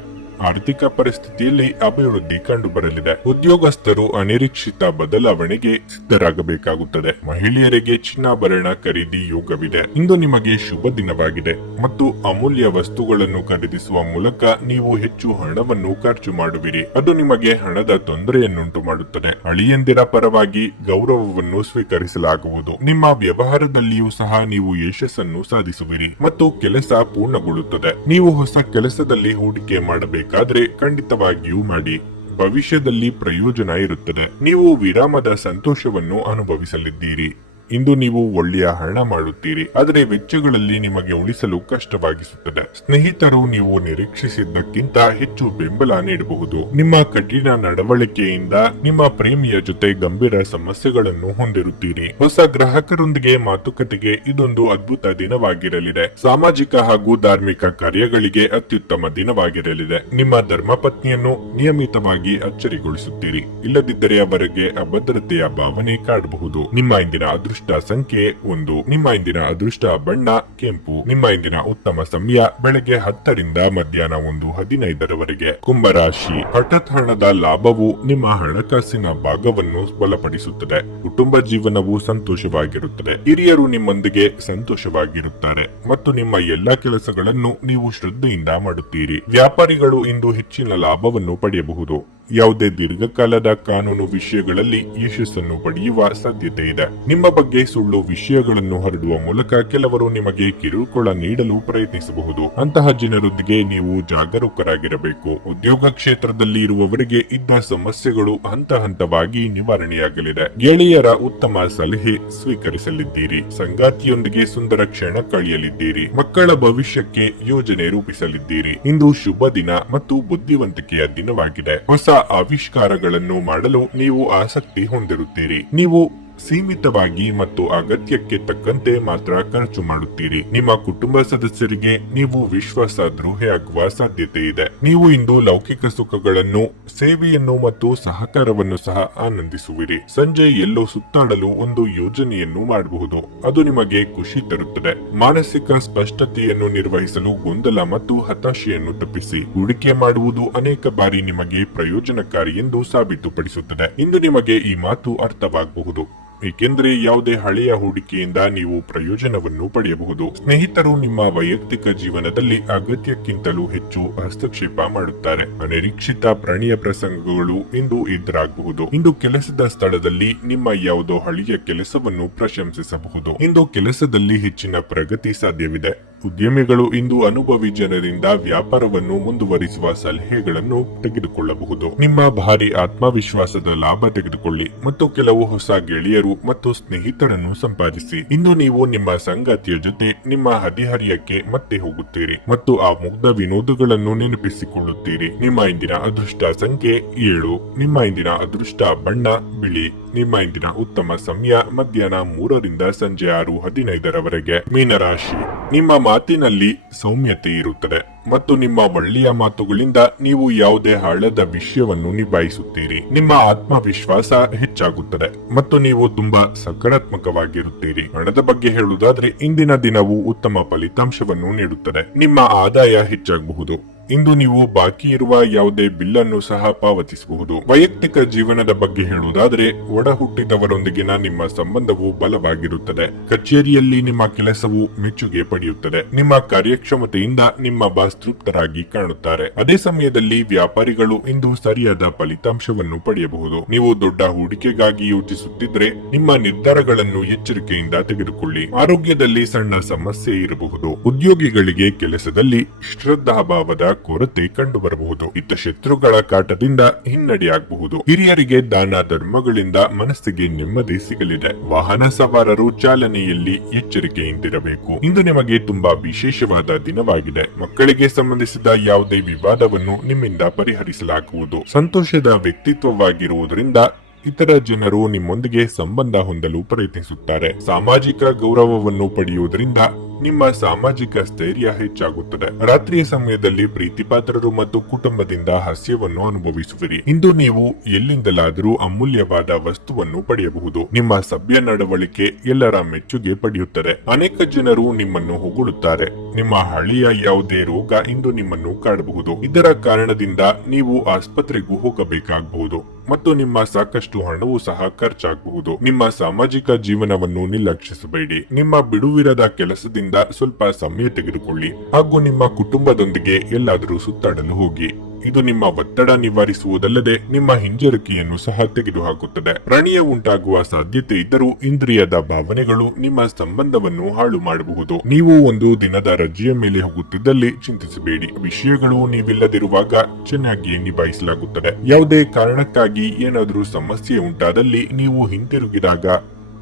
ಆರ್ಥಿಕ ಪರಿಸ್ಥಿತಿಯಲ್ಲಿ ಅಭಿವೃದ್ಧಿ ಕಂಡುಬರಲಿದೆ. ಉದ್ಯೋಗಸ್ಥರು ಅನಿರೀಕ್ಷಿತ ಬದಲಾವಣೆಗೆ ಸಿದ್ಧರಾಗಬೇಕಾಗುತ್ತದೆ. ಮಹಿಳೆಯರಿಗೆ ಚಿನ್ನಾಭರಣ ಖರೀದಿ ಯೋಗವಿದೆ. ಇಂದು ನಿಮಗೆ ಶುಭ ದಿನವಾಗಿದೆ ಮತ್ತು ಅಮೂಲ್ಯ ವಸ್ತುಗಳನ್ನು ಖರೀದಿಸುವ ಮೂಲಕ ನೀವು ಹೆಚ್ಚು ಹಣವನ್ನು ಖರ್ಚು ಮಾಡುವಿರಿ. ಅದು ನಿಮಗೆ ಹಣದ ತೊಂದರೆಯನ್ನುಂಟು ಮಾಡುತ್ತದೆ. ಅಳಿಯಂದಿರ ಪರವಾಗಿ ಗೌರವವನ್ನು ಸ್ವೀಕರಿಸಲಾಗುವುದು. ನಿಮ್ಮ ವ್ಯವಹಾರದಲ್ಲಿಯೂ ಸಹ ನೀವು ಯಶಸ್ಸನ್ನು ಸಾಧಿಸುವಿರಿ ಮತ್ತು ಕೆಲಸ ಪೂರ್ಣಗೊಳ್ಳುತ್ತದೆ. ನೀವು ಹೊಸ ಕೆಲಸದಲ್ಲಿ ಹೂಡಿಕೆ ಮಾಡಬೇಕಾದ್ರೆ ಖಂಡಿತವಾಗಿಯೂ ಮಾಡಿ. ಭವಿಷ್ಯದಲ್ಲಿ ಪ್ರಯೋಜನ ಇರುತ್ತದೆ. ನೀವು ವಿರಾಮದ ಸಂತೋಷವನ್ನು ಅನುಭವಿಸಲಿದ್ದೀರಿ. ಇಂದು ನೀವು ಒಳ್ಳೆಯ ಹಣ ಮಾಡುತ್ತೀರಿ, ಆದರೆ ವೆಚ್ಚಗಳಲ್ಲಿ ನಿಮಗೆ ಉಳಿಸಲು ಕಷ್ಟವಾಗಿಸುತ್ತದೆ. ಸ್ನೇಹಿತರು ನೀವು ನಿರೀಕ್ಷಿಸಿದ್ದಕ್ಕಿಂತ ಹೆಚ್ಚು ಬೆಂಬಲ ನೀಡಬಹುದು. ನಿಮ್ಮ ಕಠಿಣ ನಡವಳಿಕೆಯಿಂದ ನಿಮ್ಮ ಪ್ರೇಮಿಯ ಜೊತೆ ಗಂಭೀರ ಸಮಸ್ಯೆಗಳನ್ನು ಹೊಂದಿರುತ್ತೀರಿ. ಹೊಸ ಗ್ರಾಹಕರೊಂದಿಗೆ ಮಾತುಕತೆಗೆ ಇದೊಂದು ಅದ್ಭುತ ದಿನವಾಗಿರಲಿದೆ. ಸಾಮಾಜಿಕ ಹಾಗೂ ಧಾರ್ಮಿಕ ಕಾರ್ಯಗಳಿಗೆ ಅತ್ಯುತ್ತಮ ದಿನವಾಗಿರಲಿದೆ. ನಿಮ್ಮ ಧರ್ಮಪತ್ನಿಯನ್ನು ನಿಯಮಿತವಾಗಿ ಅಚ್ಚರಿಗೊಳಿಸುತ್ತೀರಿ. ಇಲ್ಲದಿದ್ದರೆ ಅವರಿಗೆ ಅಭದ್ರತೆಯ ಭಾವನೆ ಕಾಡಬಹುದು. ನಿಮ್ಮ ಇಂದಿನ ಅದೃಷ್ಟ ಸಂಖ್ಯೆ 1. ನಿಮ್ಮ ಇಂದಿನ ಅದೃಷ್ಟ ಬಣ್ಣ ಕೆಂಪು. ನಿಮ್ಮ ಇಂದಿನ ಉತ್ತಮ ಸಮಯ ಬೆಳಗ್ಗೆ 10ರಿಂದ ಮಧ್ಯಾಹ್ನ 1:15ರವರೆಗೆ. ಕುಂಭರಾಶಿ. ಹಠಾತ್ ಹಣದ ಲಾಭವು ನಿಮ್ಮ ಹಣಕಾಸಿನ ಭಾಗವನ್ನು ಬಲಪಡಿಸುತ್ತದೆ. ಕುಟುಂಬ ಜೀವನವು ಸಂತೋಷವಾಗಿರುತ್ತದೆ. ಹಿರಿಯರು ನಿಮ್ಮೊಂದಿಗೆ ಸಂತೋಷವಾಗಿರುತ್ತಾರೆ ಮತ್ತು ನಿಮ್ಮ ಎಲ್ಲಾ ಕೆಲಸಗಳನ್ನು ನೀವು ಶ್ರದ್ಧೆಯಿಂದ ಮಾಡುತ್ತೀರಿ. ವ್ಯಾಪಾರಿಗಳು ಇಂದು ಹೆಚ್ಚಿನ ಲಾಭವನ್ನು ಪಡೆಯಬಹುದು. ಯಾವುದೇ ದೀರ್ಘಕಾಲದ ಕಾನೂನು ವಿಷಯಗಳಲ್ಲಿ ಯಶಸ್ಸನ್ನು ಪಡೆಯುವ ಸಾಧ್ಯತೆ ಇದೆ. ನಿಮ್ಮ ಬಗ್ಗೆ ಸುಳ್ಳು ವಿಷಯಗಳನ್ನು ಹರಡುವ ಮೂಲಕ ಕೆಲವರು ನಿಮಗೆ ಕಿರುಕುಳ ನೀಡಲು ಪ್ರಯತ್ನಿಸಬಹುದು. ಅಂತಹ ಜನರೊಂದಿಗೆ ನೀವು ಜಾಗರೂಕರಾಗಿರಬೇಕು. ಉದ್ಯೋಗ ಕ್ಷೇತ್ರದಲ್ಲಿ ಇರುವವರಿಗೆ ಇದ್ದ ಸಮಸ್ಯೆಗಳು ಹಂತ ಹಂತವಾಗಿ ನಿವಾರಣೆಯಾಗಲಿದೆ. ಗೆಳೆಯರ ಉತ್ತಮ ಸಲಹೆ ಸ್ವೀಕರಿಸಲಿದ್ದೀರಿ. ಸಂಗಾತಿಯೊಂದಿಗೆ ಸುಂದರ ಕ್ಷಣ ಕಳೆಯಲಿದ್ದೀರಿ. ಮಕ್ಕಳ ಭವಿಷ್ಯಕ್ಕೆ ಯೋಜನೆ ರೂಪಿಸಲಿದ್ದೀರಿ. ಇಂದು ಶುಭ ದಿನ ಮತ್ತು ಬುದ್ಧಿವಂತಿಕೆಯ ದಿನವಾಗಿದೆ. ಹೊಸ ಆವಿಷ್ಕಾರಗಳನ್ನು ಮಾಡಲು ನೀವು ಆಸಕ್ತಿ ಹೊಂದಿರುತ್ತೀರಿ. ನೀವು ಸೀಮಿತವಾಗಿ ಮತ್ತು ಅಗತ್ಯಕ್ಕೆ ತಕ್ಕಂತೆ ಮಾತ್ರ ಖರ್ಚು ಮಾಡುತ್ತೀರಿ. ನಿಮ್ಮ ಕುಟುಂಬ ಸದಸ್ಯರಿಗೆ ನೀವು ವಿಶ್ವಾಸಾರ್ಹತೆಯಾಗುವ ಸಾಧ್ಯತೆ ಇದೆ. ನೀವು ಇಂದು ಲೌಕಿಕ ಸುಖಗಳನ್ನು, ಸೇವೆಯನ್ನು ಮತ್ತು ಸಹಕಾರವನ್ನು ಸಹ ಆನಂದಿಸುವಿರಿ. ಸಂಜೆ ಎಲ್ಲೋ ಸುತ್ತಾಡಲು ಒಂದು ಯೋಜನೆಯನ್ನು ಮಾಡಬಹುದು. ಅದು ನಿಮಗೆ ಖುಷಿ ತರುತ್ತದೆ. ಮಾನಸಿಕ ಸ್ಪಷ್ಟತೆಯನ್ನು ನಿರ್ವಹಿಸಲು ಗೊಂದಲ ಮತ್ತು ಹತಾಶೆಯನ್ನು ತಪ್ಪಿಸಿ. ಹೂಡಿಕೆ ಮಾಡುವುದು ಅನೇಕ ಬಾರಿ ನಿಮಗೆ ಪ್ರಯೋಜನಕಾರಿ ಎಂದು ಸಾಬೀತುಪಡಿಸುತ್ತದೆ. ಇಂದು ನಿಮಗೆ ಈ ಮಾತು ಅರ್ಥವಾಗಬಹುದು, ಏಕೆಂದರೆ ಯಾವುದೇ ಹಳೆಯ ಹೂಡಿಕೆಯಿಂದ ನೀವು ಪ್ರಯೋಜನವನ್ನು ಪಡೆಯಬಹುದು. ಸ್ನೇಹಿತರು ನಿಮ್ಮ ವೈಯಕ್ತಿಕ ಜೀವನದಲ್ಲಿ ಅಗತ್ಯಕ್ಕಿಂತಲೂ ಹೆಚ್ಚು ಹಸ್ತಕ್ಷೇಪ ಮಾಡುತ್ತಾರೆ. ಅನಿರೀಕ್ಷಿತ ಪ್ರಾಣಿಯ ಪ್ರಸಂಗಗಳು ಇಂದು ಎದುರಾಗಬಹುದು. ಇಂದು ಕೆಲಸದ ಸ್ಥಳದಲ್ಲಿ ನಿಮ್ಮ ಯಾವುದೋ ಹಳೆಯ ಕೆಲಸವನ್ನು ಪ್ರಶಂಸಿಸಬಹುದು. ಇಂದು ಕೆಲಸದಲ್ಲಿ ಹೆಚ್ಚಿನ ಪ್ರಗತಿ ಸಾಧ್ಯವಿದೆ. ಉದ್ಯಮಿಗಳು ಇಂದು ಅನುಭವಿ ಜನರಿಂದ ವ್ಯಾಪಾರವನ್ನು ಮುಂದುವರಿಸುವ ಸಲಹೆಗಳನ್ನು ತೆಗೆದುಕೊಳ್ಳಬಹುದು. ನಿಮ್ಮ ಭಾರಿ ಆತ್ಮವಿಶ್ವಾಸದ ಲಾಭ ತೆಗೆದುಕೊಳ್ಳಿ ಮತ್ತು ಕೆಲವು ಹೊಸ ಗೆಳೆಯರು ಮತ್ತು ಸ್ನೇಹಿತರನ್ನು ಸಂಪಾದಿಸಿ. ಇಂದು ನೀವು ನಿಮ್ಮ ಸಂಗಾತಿಯ ಜೊತೆ ನಿಮ್ಮ ಹದಿಹರಿಯಕ್ಕೆ ಮತ್ತೆ ಹೋಗುತ್ತೀರಿ ಮತ್ತು ಆ ಮುಗ್ಧ ವಿನೋದಗಳನ್ನು ನೆನಪಿಸಿಕೊಳ್ಳುತ್ತೀರಿ. ನಿಮ್ಮ ಇಂದಿನ ಅದೃಷ್ಟ ಸಂಖ್ಯೆ 7. ನಿಮ್ಮ ಇಂದಿನ ಅದೃಷ್ಟ ಬಣ್ಣ ಬಿಳಿ. ನಿಮ್ಮ ಇಂದಿನ ಉತ್ತಮ ಸಮಯ ಮಧ್ಯಾಹ್ನ 3ರಿಂದ ಸಂಜೆ 6:15ರವರೆಗೆ. ಮೀನರಾಶಿ, ನಿಮ್ಮ ಮಾತಿನಲ್ಲಿ ಸೌಮ್ಯತೆ ಇರುತ್ತದೆ ಮತ್ತು ನಿಮ್ಮ ಒಳ್ಳೆಯ ಮಾತುಗಳಿಂದ ನೀವು ಯಾವುದೇ ಹಳ್ಳದ ವಿಷಯವನ್ನು ನಿಭಾಯಿಸುತ್ತೀರಿ. ನಿಮ್ಮ ಆತ್ಮವಿಶ್ವಾಸ ಹೆಚ್ಚಾಗುತ್ತದೆ ಮತ್ತು ನೀವು ತುಂಬಾ ಸಕಾರಾತ್ಮಕವಾಗಿರುತ್ತೀರಿ. ಹಣದ ಬಗ್ಗೆ ಹೇಳುವುದಾದ್ರೆ ಇಂದಿನ ದಿನವು ಉತ್ತಮ ಫಲಿತಾಂಶವನ್ನು ನೀಡುತ್ತದೆ. ನಿಮ್ಮ ಆದಾಯ ಹೆಚ್ಚಾಗಬಹುದು. ಇಂದು ನೀವು ಬಾಕಿ ಇರುವ ಯಾವುದೇ ಬಿಲ್ ಅನ್ನು ಸಹ ಪಾವತಿಸಬಹುದು. ವೈಯಕ್ತಿಕ ಜೀವನದ ಬಗ್ಗೆ ಹೇಳುವುದಾದ್ರೆ ಒಡ ಹುಟ್ಟಿದವರೊಂದಿಗಿನ ನಿಮ್ಮ ಸಂಬಂಧವು ಬಲವಾಗಿರುತ್ತದೆ. ಕಚೇರಿಯಲ್ಲಿ ನಿಮ್ಮ ಕೆಲಸವು ಮೆಚ್ಚುಗೆ ಪಡೆಯುತ್ತದೆ. ನಿಮ್ಮ ಕಾರ್ಯಕ್ಷಮತೆಯಿಂದ ನಿಮ್ಮ ಬಾಸ್ ತೃಪ್ತರಾಗಿ ಕಾಣುತ್ತಾರೆ. ಅದೇ ಸಮಯದಲ್ಲಿ ವ್ಯಾಪಾರಿಗಳು ಇಂದು ಸರಿಯಾದ ಫಲಿತಾಂಶವನ್ನು ಪಡೆಯಬಹುದು. ನೀವು ದೊಡ್ಡ ಹೂಡಿಕೆಗಾಗಿ ಯೋಚಿಸುತ್ತಿದ್ರೆ ನಿಮ್ಮ ನಿರ್ಧಾರಗಳನ್ನು ಎಚ್ಚರಿಕೆಯಿಂದ ತೆಗೆದುಕೊಳ್ಳಿ. ಆರೋಗ್ಯದಲ್ಲಿ ಸಣ್ಣ ಸಮಸ್ಯೆ ಇರಬಹುದು. ಉದ್ಯೋಗಿಗಳಿಗೆ ಕೆಲಸದಲ್ಲಿ ಶ್ರದ್ಧಾಭಾವದ ಕೊರತೆ ಕಂಡುಬರಬಹುದು. ಇತ್ತ ಶತ್ರುಗಳ ಕಾಟದಿಂದ ಹಿನ್ನಡೆಯಾಗಬಹುದು. ಹಿರಿಯರಿಗೆ ದಾನ ಧರ್ಮಗಳಿಂದ ಮನಸ್ಸಿಗೆ ನೆಮ್ಮದಿ ಸಿಗಲಿದೆ. ವಾಹನ ಸವಾರರು ಚಾಲನೆಯಲ್ಲಿ ಎಚ್ಚರಿಕೆಯಿಂದಿರಬೇಕು. ಇಂದು ನಿಮಗೆ ತುಂಬಾ ವಿಶೇಷವಾದ ದಿನವಾಗಿದೆ. ಮಕ್ಕಳಿಗೆ ಸಂಬಂಧಿಸಿದ ಯಾವುದೇ ವಿವಾದವನ್ನು ನಿಮ್ಮಿಂದ ಪರಿಹರಿಸಲಾಗುವುದು. ಸಂತೋಷದ ವ್ಯಕ್ತಿತ್ವವಾಗಿರುವುದರಿಂದ ಇತರ ಜನರು ನಿಮ್ಮೊಂದಿಗೆ ಸಂಬಂಧ ಹೊಂದಲು ಪ್ರಯತ್ನಿಸುತ್ತಾರೆ. ಸಾಮಾಜಿಕ ಗೌರವವನ್ನು ಪಡೆಯುವುದರಿಂದ ನಿಮ್ಮ ಸಾಮಾಜಿಕ ಸ್ಥೈರ್ಯ ಹೆಚ್ಚಾಗುತ್ತದೆ. ರಾತ್ರಿಯ ಸಮಯದಲ್ಲಿ ಪ್ರೀತಿಪಾತ್ರರು ಮತ್ತು ಕುಟುಂಬದಿಂದ ಹಾಸ್ಯವನ್ನು ಅನುಭವಿಸುವಿರಿ. ಇಂದು ನೀವು ಎಲ್ಲಿಂದಲಾದರೂ ಅಮೂಲ್ಯವಾದ ವಸ್ತುವನ್ನು ಪಡೆಯಬಹುದು. ನಿಮ್ಮ ಸಭ್ಯ ನಡವಳಿಕೆ ಎಲ್ಲರ ಮೆಚ್ಚುಗೆ ಪಡೆಯುತ್ತದೆ. ಅನೇಕ ಜನರು ನಿಮ್ಮನ್ನು ಹೊಗಳುತ್ತಾರೆ. ನಿಮ್ಮ ಹಳೆಯ ಯಾವುದೇ ರೋಗ ಇಂದು ನಿಮ್ಮನ್ನು ಕಾಡಬಹುದು. ಇದರ ಕಾರಣದಿಂದ ನೀವು ಆಸ್ಪತ್ರೆಗೂ ಹೋಗಬೇಕಾಗಬಹುದು ಮತ್ತು ನಿಮ್ಮ ಸಾಕಷ್ಟು ಹಣವೂ ಸಹ ಖರ್ಚಾಗಬಹುದು. ನಿಮ್ಮ ಸಾಮಾಜಿಕ ಜೀವನವನ್ನು ನಿರ್ಲಕ್ಷಿಸಬೇಡಿ. ನಿಮ್ಮ ಬಿಡುವಿರದ ಕೆಲಸದಿಂದ ಸ್ವಲ್ಪ ಸಮಯ ತೆಗೆದುಕೊಳ್ಳಿ ಹಾಗೂ ನಿಮ್ಮ ಕುಟುಂಬದೊಂದಿಗೆ ಎಲ್ಲಾದರೂ ಸುತ್ತಾಡಲು ಹೋಗಿ. ಇದು ನಿಮ್ಮ ಒತ್ತಡ ನಿವಾರಿಸುವುದಲ್ಲದೆ ನಿಮ್ಮ ಹಿಂಜರಿಕೆಯನ್ನು ಸಹ ತೆಗೆದುಹಾಕುತ್ತದೆ. ಪ್ರಣಯ ಉಂಟಾಗುವ ಸಾಧ್ಯತೆ ಇದ್ದರೂ ಇಂದ್ರಿಯದ ಭಾವನೆಗಳು ನಿಮ್ಮ ಸಂಬಂಧವನ್ನು ಹಾಳು ಮಾಡಬಹುದು. ನೀವು ಒಂದು ದಿನದ ರಜೆಯ ಮೇಲೆ ಹೋಗುತ್ತಿದ್ದಲ್ಲಿ ಚಿಂತಿಸಬೇಡಿ. ವಿಷಯಗಳು ನೀವಿಲ್ಲದಿರುವಾಗ ಚೆನ್ನಾಗಿ ನಿಭಾಯಿಸಲಾಗುತ್ತದೆ. ಯಾವುದೇ ಕಾರಣಕ್ಕಾಗಿ ಏನಾದರೂ ಸಮಸ್ಯೆ ಉಂಟಾದಲ್ಲಿ ನೀವು ಹಿಂತಿರುಗಿದಾಗ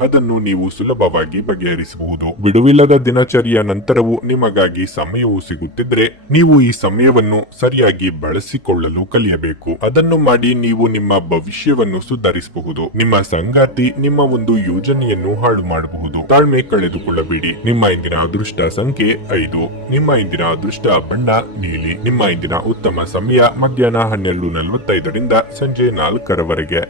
ಅದನ್ನು ನೀವು ಸುಲಭವಾಗಿ ಬಗೆಹರಿಸಬಹುದು. ಬಿಡುವಿಲ್ಲದ ದಿನಚರಿಯ ನಂತರವೂ ನಿಮಗಾಗಿ ಸಮಯವು ಸಿಗುತ್ತಿದ್ರೆ ನೀವು ಈ ಸಮಯವನ್ನು ಸರಿಯಾಗಿ ಬಳಸಿಕೊಳ್ಳಲು ಕಲಿಯಬೇಕು. ಅದನ್ನು ಮಾಡಿ ನೀವು ನಿಮ್ಮ ಭವಿಷ್ಯವನ್ನು ಸುಧಾರಿಸಬಹುದು. ನಿಮ್ಮ ಸಂಗಾತಿ ನಿಮ್ಮ ಒಂದು ಯೋಜನೆಯನ್ನು ಹಾಳು ಮಾಡಬಹುದು. ತಾಳ್ಮೆ ಕಳೆದುಕೊಳ್ಳಬೇಡಿ. ನಿಮ್ಮ ಇಂದಿನ ಅದೃಷ್ಟ ಸಂಖ್ಯೆ 5. ನಿಮ್ಮ ಇಂದಿನ ಅದೃಷ್ಟ ಬಣ್ಣ ನೀಲಿ. ನಿಮ್ಮ ಇಂದಿನ ಉತ್ತಮ ಸಮಯ ಮಧ್ಯಾಹ್ನ 12:45ರಿಂದ ಸಂಜೆ 4ರವರೆಗೆ.